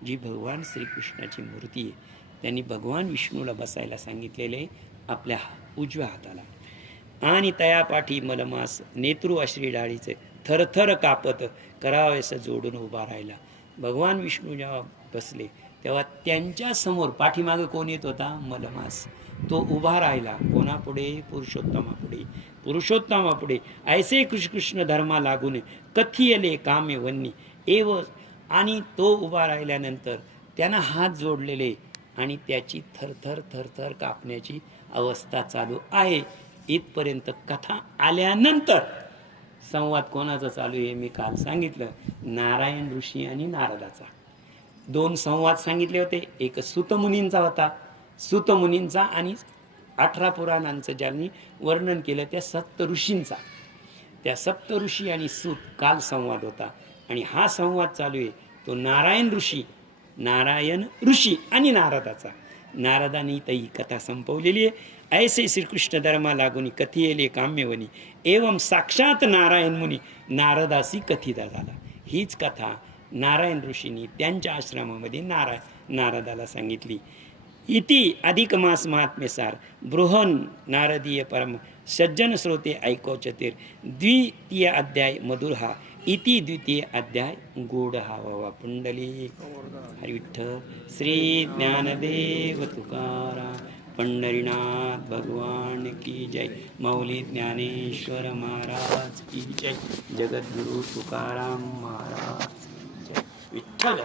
जी भगवान श्रीकृष्णाची मूर्ती आहे, त्यांनी भगवान विष्णूला बसायला सांगितलेले आपल्या उजव्या हाताला, आणि तया पाठी मलमास नेत्रू अश्री डाळीचे थरथर कापत करावयास जोडून उभा राहिला. भगवान विष्णू जेव्हा बसले तेव्हा त्यांच्या समोर पाठीमागे कोण येत होता, मलमास. तो उभा राहिला कोणापुढे, पुरुषोत्तमापुढे. पुरुषोत्तमापुढे ऐसे कृष्ण धर्मा लागून कथियले कामे वन्नी एव, आणि तो उभा राहिल्यानंतर त्यानं हात जोडलेले, आणि त्याची थरथर थरथर कापण्याची अवस्था चालू आहे. इथपर्यंत कथा आल्यानंतर संवाद कोणाचा चालू आहे, मी काल सांगितलं, नारायण ऋषी आणि नारदाचा. 2 संवाद सांगितले होते. एक सूतमुनींचा होता, सूतमुनींचा, आणि 18 पुराणांचं ज्यांनी वर्णन केलं त्या सप्त ऋषींचा. त्या सप्त ऋषी आणि सूत काल संवाद होता. आणि हा संवाद चालू आहे तो नारायण ऋषी आणि नारदाचा. नारदाने तर ही कथा संपवलेली आहे. ऐसे श्रीकृष्ण धर्मा लागुनी कथियेले काम्यवनी एवं साक्षात नारायण मुनी नारदासी कथिता झाला. हीच कथा नारायण ऋषींनी त्यांच्या आश्रमामध्ये नारदाला सांगितली. इति अधिक मास महात्म्यसार बृहन नारदीय परम सज्जन श्रोते ऐकौचतेर द्वितीय अध्याय मधुर हा इति द्वितीय अध्याय गोड हा. वा पुंडली हरी विठ्ठल श्री ज्ञानदेव तुकाराम पंढरीनाथ भगवान की जय. मौली ज्ञानेश्वर महाराज की जय. जगद्गुरु तुकाराम महाराज की जय. विठ्ठल.